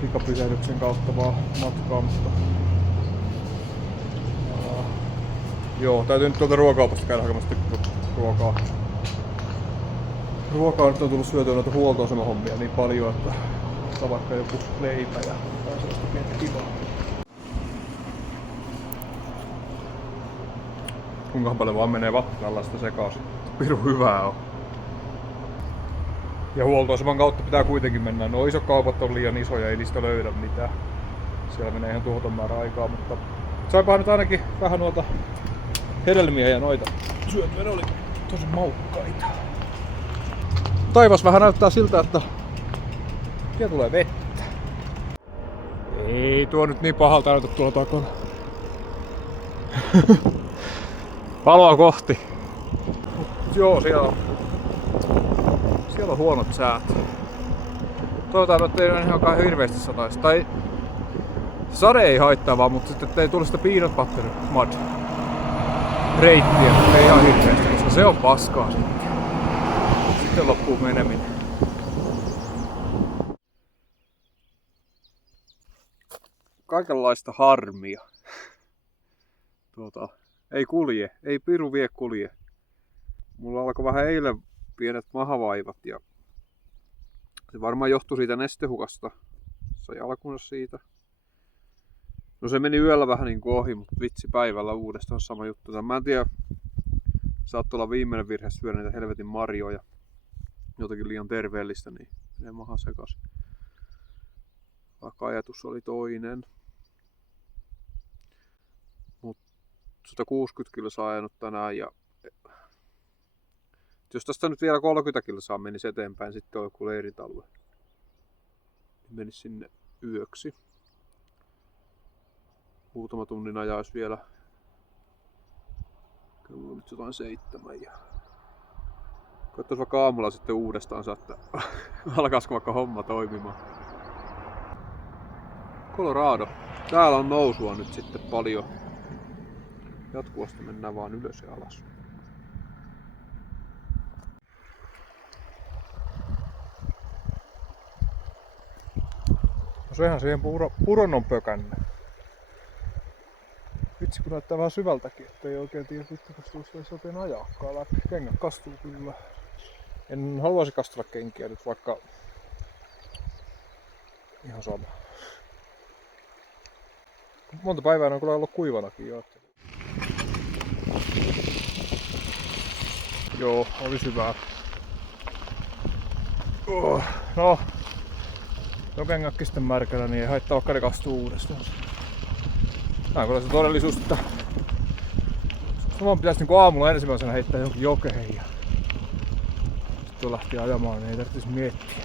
pikapysähdyksen kautta vaan matkaa. Mutta joo, täytyy nyt tuolta ruokaupasta käydä hakemassa ruokaa. Ruokaa nyt on tullut syötyä noita huoltoasemahommia niin paljon, että saa vaikka joku leipä ja sellaista pientä kivaa. Kuinka paljon vaan menee vattenalla sekaisin. Pirun hyvää on. Ja huoltoaseman kautta pitää kuitenkin mennä. Nuo isot kaupat on liian isoja, ei niistä löydä mitään. Siellä menee ihan tuhoton määrä aikaa, mutta saipahan nyt ainakin vähän noita hedelmiä ja noita syötyä. Ne oli tosi maukkaita. Taivas vähän näyttää siltä, että siellä tulee vettä. Ei tuo nyt niin pahalta näytä tuolla takana. Valoa kohti. Joo, siellä on huonot säät. Toivotaan, että ei ihan hirveästi sataisi. Tai sade ei haittaa vaan, mutta sitten ei tule sitä peanut butter mud reittiä. Ei ihan hirveästi, koska se on paskaa sitten. Sitten loppuu meneminen. Kaikenlaista harmia. Ei kulje, ei piru vie kulje. Mulla alkoi vähän eilen pienet mahavaivat ja se varmaan johtui siitä nestehukasta. Sai alkunsa siitä. No se meni yöllä vähän niin kuin ohi, mutta vitsi päivällä uudestaan sama juttu. Mä en tiedä, saattoi olla viimeinen virhe syödä niitä helvetin marjoja. Jotakin liian terveellistä, niin menee maha sekaisin. Vaikka ajatus oli toinen. 160 kilsaa ajanut tänään ja jos tästä nyt vielä 30 kilsaa menisi eteenpäin, sitten on joku leiritalue. Menisi sinne yöksi. Muutama tunnin ajaisi vielä. Kello on nyt jotain 7 ja koittaisi vaikka aamulla sitten uudestaan, että alkaisiko vaikka homma toimimaan. Colorado. Täällä on nousua nyt sitten paljon. Jatkuvasti mennään vaan ylös ja alas. No sehän siihen puron on pökännyt. Vitsi kun näyttää vähän syvältäkin, ettei oikein tiedä vittu tuosta ei soteen ajakaan läpi. Kengät kastuu kyllä. En haluaisi kastella kenkiä nyt vaikka ihan sama. Monta päivää on kyllä ollut kuivanakin jo. Joo, oli hyvää. No kengätkin sitten märkänä, niin ei haittaa vaikka ne kastuu uudestaan. Tää on kyllä se todellisuus, että saman pitäisi niinku aamulla ensimmäisenä heittää johonkin jokeen ja sitten lähti ajamaan, niin ei tarvitsisi miettiä.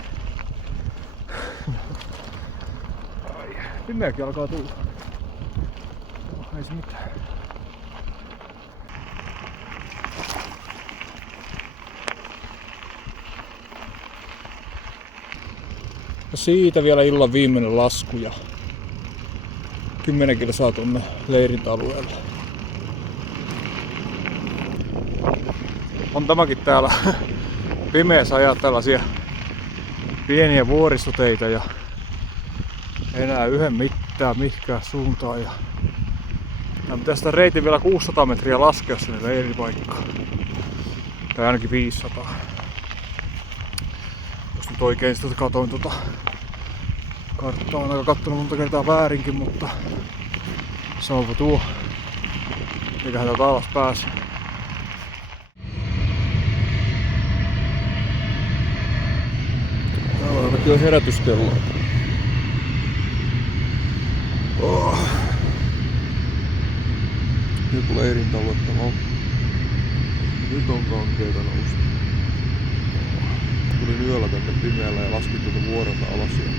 Ai, pimeäkin alkaa tulla. No, ei se mitään. Ja siitä vielä illan viimeinen lasku ja 10 kilsaa tuonne leirintäalueelle. On tämäkin täällä pimeässä ajaa tällaisia pieniä vuoristoteitä ja enää yhden mitään mihinkään suuntaan. Ja pitäisi sitä reitin vielä 600 metriä laskea sinne leiripaikkaan. Tai ainakin 500. Jos nyt oikein sitä katoin karttaa, on aika kattonut monta kertaa väärinkin, mutta samapa tuo. Eiköhän täältä alas pääse. Kaikki on herätyskelloa. Joku leirintalue tavalla. Nyt on kankeita nousta. Tulin yöllä tänne pimeällä ja laskin tuota vuorelta alas ja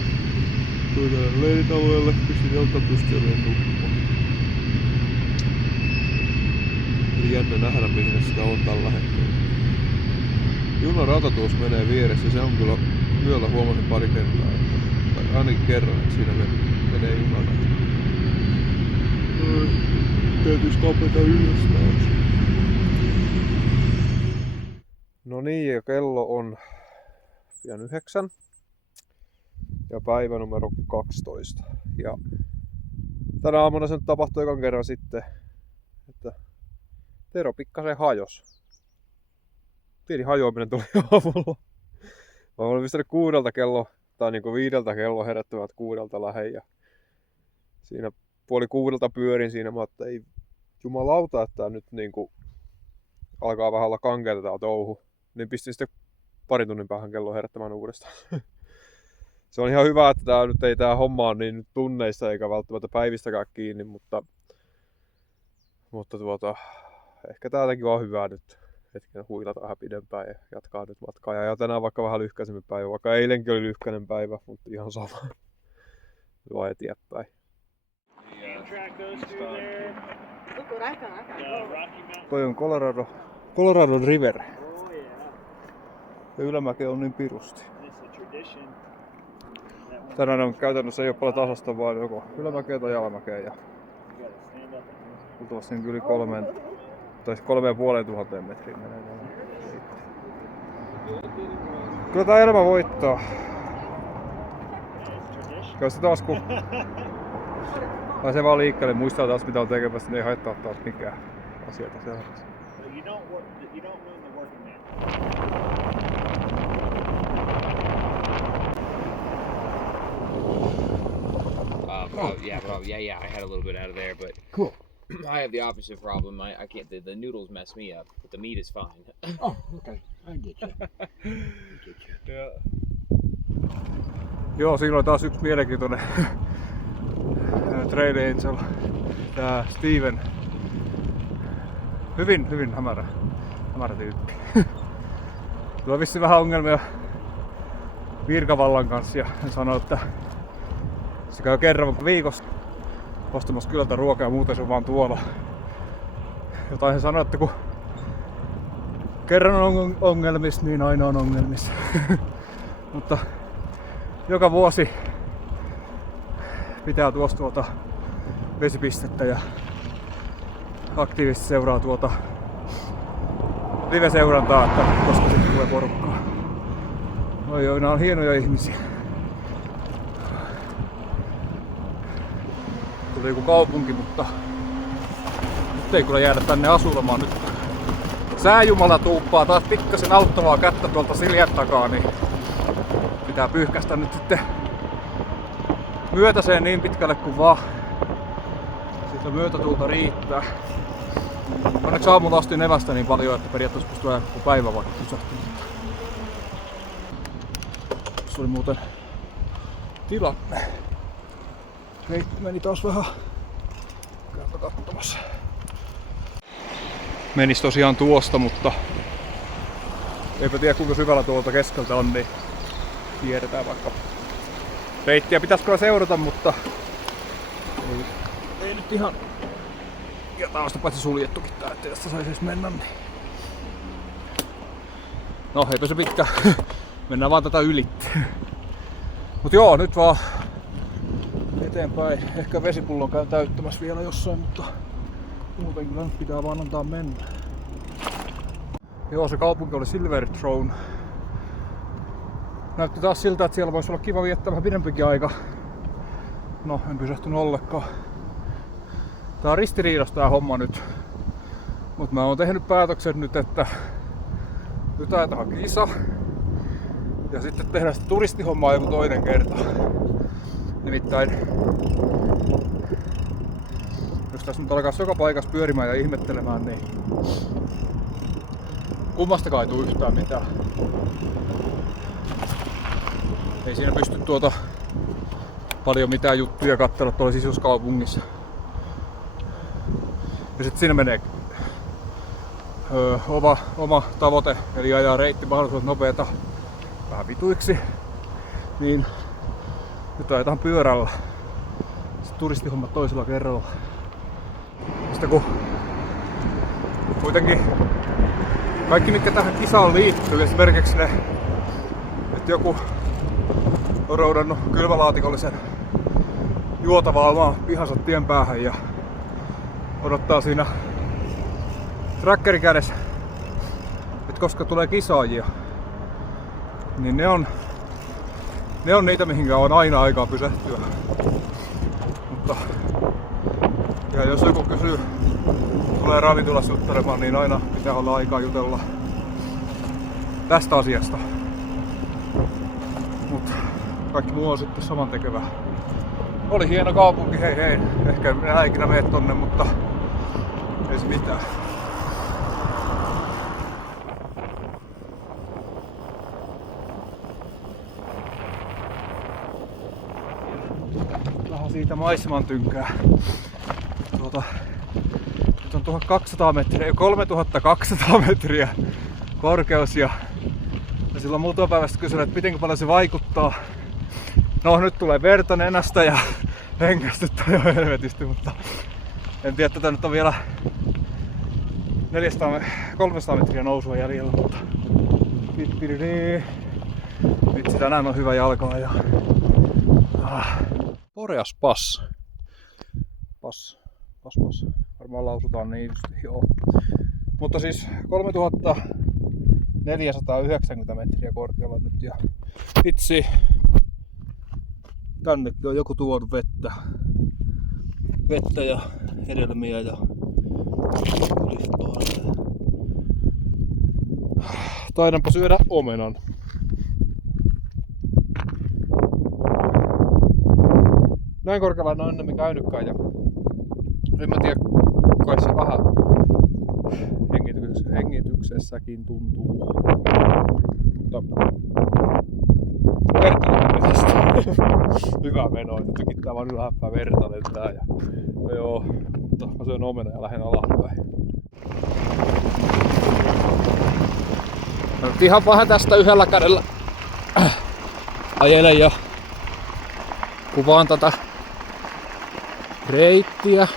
tulin tänne leiritalueelle, pistin jalta pystyyn ja nukkumaan. Oli jännä nähdä mihin sitä on tällä hetkellä. Junarata tuossa menee vieressä, se on kyllä yöllä huomasin pari kertaa, että, tai ainakin kerran, että siinä menee junarata. Täytyis kapeta ylös taas. No niin, ja kello on pian 9 ja päivä numero 12. Ja tänä aamuna se nyt tapahtui ekan kerran sitten, että Tero pikkasen hajos. Pieni hajoaminen tuli aamulla. Mä olin pistänyt 6 kello, tai niinku 5 kello herättävät 6 lähen ja siinä 5:30 pyörin siinä, mä että ei jumalauta, että tää nyt niinku alkaa vähän olla kankeeta tää touhu. Niin pistin sitten parin tunnin päähän kello herättämään uudestaan. Se on ihan hyvä, että tää nyt ei tää homma on niin tunneissa eikä välttämättä päivistäkään kiinni, mutta ehkä täälläkin on hyvä nyt hetken huilata vähän pidempään ja jatkaa nyt matkaa. Ja tänään vaikka vähän lyhkäisemmin päivä, vaikka eilenkin oli lyhkäinen päivä, mutta ihan sama. Vaan eteenpäin. Toi on Colorado River. Ja ylämäki on niin pirusti. Tänään on käytännössä ei ole paljon tasasta, vaan joko ylämäkeä tai alamäkeä. Ja luultavasti yli 3,5 metriä menee. Kyllä tää elämä voittaa. Käy se taas kun pääsee vaan liikkeelle, muistaa taas mitä on tekemässä, niin ei haittaa taas mikään asioita sellaista. Yeah, I had a little bit out of there, but Cool. I have the opposite problem. I can't. The noodles mess me up, but the meat is fine. Oh, okay. I get you. Joo, siinä oli taas yksi mielenkiintoinen Trail Angel. Tää Steven. Hyvin hämärä tyyppi. Sillä on vissiin vähän ongelmia virkavallan kanssa ja hän sanoi, että se käy kerran viikossa ostamassa kylältä ruokaa ja muuten se on vaan tuolla. Jotain hän sanoi, että kun kerran on ongelmissa, niin aina on ongelmissa. Mutta joka vuosi pitää tuosta vesipistettä ja aktiivisesti seuraa live-seurantaa, että koska sitten tulee porukkaa. Oi, nämä on hienoja ihmisiä. Tuli joku kaupunki, mutta nyt ei kyllä jäädä tänne asulemaan nyt. Sääjumala tuuppaa taas pikkasen auttavaa kättä tuolta Siljan takaa, niin pitää pyyhkästä nyt sitten myötäseen niin pitkälle kuin vaan. Siitä myötätuulta riittää. Onneksi aamulla asti evästä niin paljon, että periaatteessa pystyy ajan koko päivä vaikka pysähtyä. Se oli muuten tilanne. Reitti meni taas vähän. Käypä katsomassa. Menis tosiaan tuosta, mutta eipä tiedä kuinka syvällä tuolta keskeltä on, niin tiedetään vaikka. Reittiä pitäisi kyllä seurata, mutta ei nyt ihan. Ja tää on sitä paitsi suljettukin tää, ettei tästä saisi edes mennä. Niin. No eipä se pitkä. Mennään vaan tätä ylitte. Mut joo, nyt vaan eteenpäin. Ehkä vesipullon käyn täyttämässä vielä jossain, mutta muuten kyllä nyt pitää vaan antaa mennä. Joo, se kaupunki oli Silver Throne. Näytti taas siltä, että siellä voisi olla kiva viettää vähän pidempikin aika. No, en pysähtynyt ollenkaan. Tää on ristiriidassa tää homma nyt. Mut mä oon tehnyt päätöksen nyt, että nyt ajetaan kisa. Ja sitten tehdään sitä turistihommaa joku toinen kerta. Nimittäin jos tässä nyt alkaa joka paikassa pyörimään ja ihmettelemään, niin kummastakaan ei tule yhtään mitään. ei siinä pysty paljon mitään juttuja katsella tuolla sisuskaupungissa. Ja sit siinä menee oma tavoite, eli ajaa reitti mahdollisimman nopeeta vähän vituiksi. Niin nyt ajetaan pyörällä. Sitten turistihommat toisella kerralla. Sitten kun kuitenkin kaikki mitkä tähän kisaan liittyy, esimerkiksi ne, että joku on roudannut kylmälaatikollisen juotavaa omaa pihansa tien päähän ja odottaa siinä trackeri kädessä, että koska tulee kisaajia, niin ne on niitä, mihinkä on aina aikaa pysähtyä. Mutta ja jos joku kysyy, tulee ravintolassa juttelemaan, niin aina pitää olla aikaa jutella tästä asiasta. Mutta kaikki muu on sitten samantekevää. Oli hieno kaupunki, hei hei. Ehkä en minä ikinä mene tonne, mutta ei se mitään. Vähän siitä maiseman tynkää. Nyt on 1200 metriä, 3200 metriä korkeus ja silloin muutama päivästä kysyin, että miten paljon se vaikuttaa. No nyt tulee verta nenästä ja hengästyttää jo helvetisti, mutta en tiedä, tätä nyt on vielä 300 metriä nousua jäljellä, mutta vitsi, tänään on hyvä jalkaa ja Boreas Pass. Pass. Varmaan lausutaan niin just, joo. Mutta siis 3490 metriä korkealla nyt ja vitsi, tännekin on joku tuonut vettä ja hedelmiä ja taidanpa syödä omenan. Näin korkealla en ole ennemmin käynytkään ja en mä tiedä, kai se vähän hengityksessäkin tuntuu. Mutta hyvä meno, että tykittää vaan ylhääpäin verta lentää ja no joo, mutta mä syön omena ja lähden alaspäin. No, ihan vähän tästä yhdellä kädellä ajelen ja kuvaan tätä reittiä.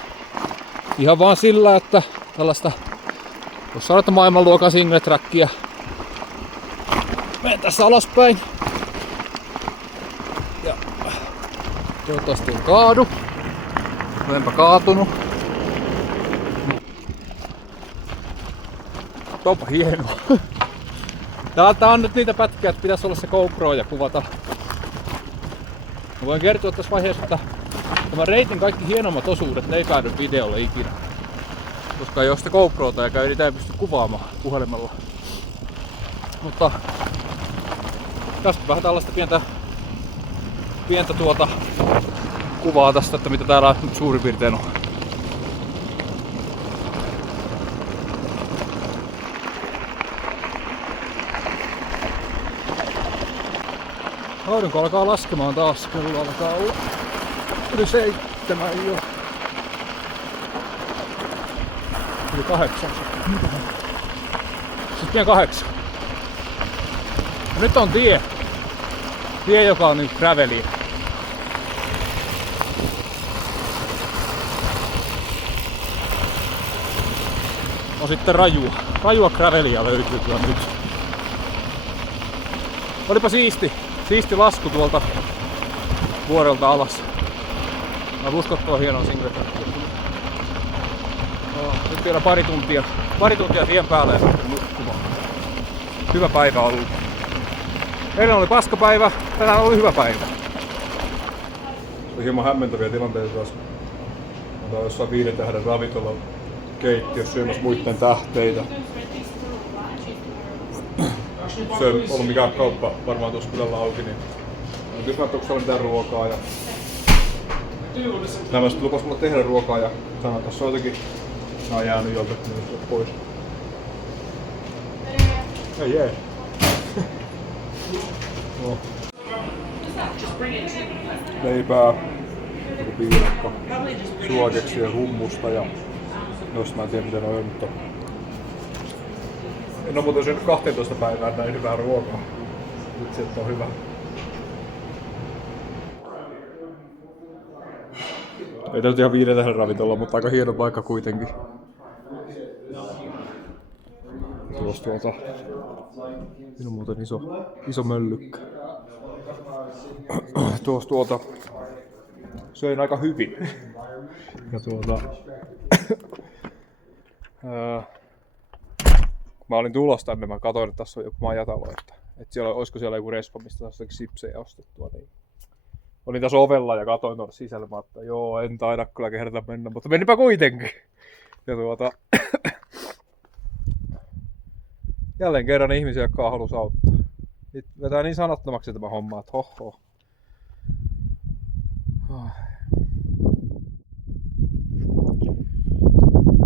Ihan vaan sillä, että tällaista, jos sanotaan maailmanluokan single trackia, menen tässä alaspäin. Ja toivottavasti ei kaadu. Olenpä kaatunut. Onpa hienoa. Tää on nyt niitä pätkiä, että pitäisi olla se GoPro ja kuvata. Mä voin kertoa tässä vaiheessa, että tämän reitin kaikki hienommat osuudet, ne ei päädy videolle ikinä. Koska ei ole sitä GoProta eikä niitä ei pysty kuvaamaan puhelimella. Mutta tästä vähän tällaista pientä kuvaa tästä, että mitä täällä suurin piirtein on. Aurinko alkaa laskemaan taas, kello alkaa olla yli 7 jo. Yli 8. Siis pian 8. Ja nyt on tie, joka on nyt graveliä. On sitten rajua gravelia löytyy kyllä nyt. Olipa siisti lasku tuolta vuorelta alas. Mä uskottava hienoa single trackia. Nyt vielä pari tuntia tien päälle ja sitten nukkumaan. Hyvä päivä ollut. Eilen oli paskapäivä, tänään oli hyvä päivä. On hieman hämmentäviä tilanteita taas. Ollaan jossain 5 tähden ravintolan keittiössä syömässä muiden tähteitä. Se ei ollut mikään kauppa varmaan tuossa kylällä auki, niin kysyin, että onko siellä mitään ruokaa. Ja nämä sitten lupas mulle tehdä ruokaa ja sanoin, että tässä on jotenkin, nämä on jäänyt joltakin pois. Ei jee. No. leipää, joku piirakka, suokeksi ja hummusta ja noista mä en tiedä miten on, mutta en oo muuten syönyt 12 päivää näin hyvää ruokaa. Nyt se on hyvä. Ei tää nyt ihan 5 tähden ravintola, mutta aika hieno paikka kuitenkin. Tuossa tuolta. Siinä on muuten iso möllykkä. Tuossa tuolta söin aika hyvin. Ja kun mä olin tulossa tänne, mä katsoin, että tässä on joku majatalo, että siellä, olisiko siellä joku respa, mistä taas jotakin sipsejä ostettua. Niin olin tässä ovella ja katsoin tuonne sisälle, mä että joo, en taida kyllä kehdata mennä, mutta menipä kuitenkin. Ja jälleen kerran ihmisiä, jotka halusi auttaa. Nyt vetää niin sanattomaksi tämä homma, että hoho.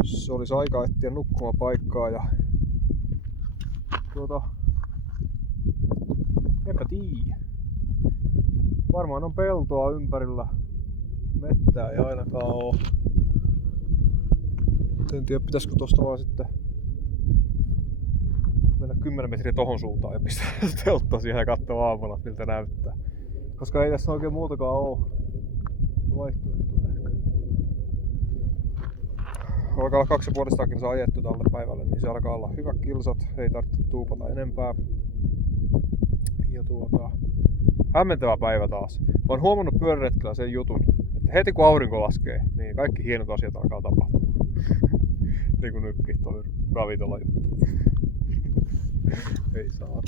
Se olisi aika etsiä nukkumapaikkaa ja enpä tiiä. Varmaan on peltoa ympärillä. Mettää ei ainakaan oo. En tiedä, pitäisikö tosta vaan sitten mennä 10 metriä tohon suuntaan ja pistää teltta siihen ja katsoa aamulla, miltä näyttää. Koska ei tässä oikein muutakaan oo vaihtoehtoa ehkä. Alkaa olla 2,5 saa ajettu tälle päivälle, niin se alkaa olla hyvät kilsat, ei tarvitse tuupata enempää. Ja hämmentävä päivä taas. Mä oon huomannut pyöräretkellä sen jutun, että heti kun aurinko laskee, niin kaikki hienot asiat alkaa tapahtumaan. Niin kuin nytkin toi ravintola juttu. Ei saa.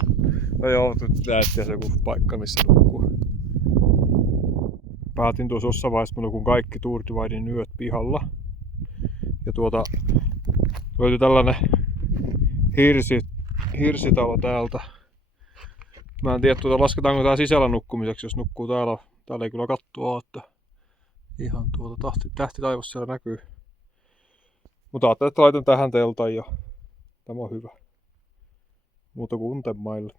No joo, nyt näyttää se joku paikka missä nukkuu. Päätin tuossa jossain vaiheessa, mä nukun kaikki Tour Dividin yöt pihalla. Ja löytyi tällainen hirsitalo täältä. Mä en tiedä, lasketaanko tää sisällä nukkumiseksi, jos nukkuu täällä. Täällä ei kyllä kattoa, että ihan tähti taivas siellä näkyy. Mutta ajattelin, että laitan tähän teltan ja tämä on hyvä. Muuta kuin untemaille.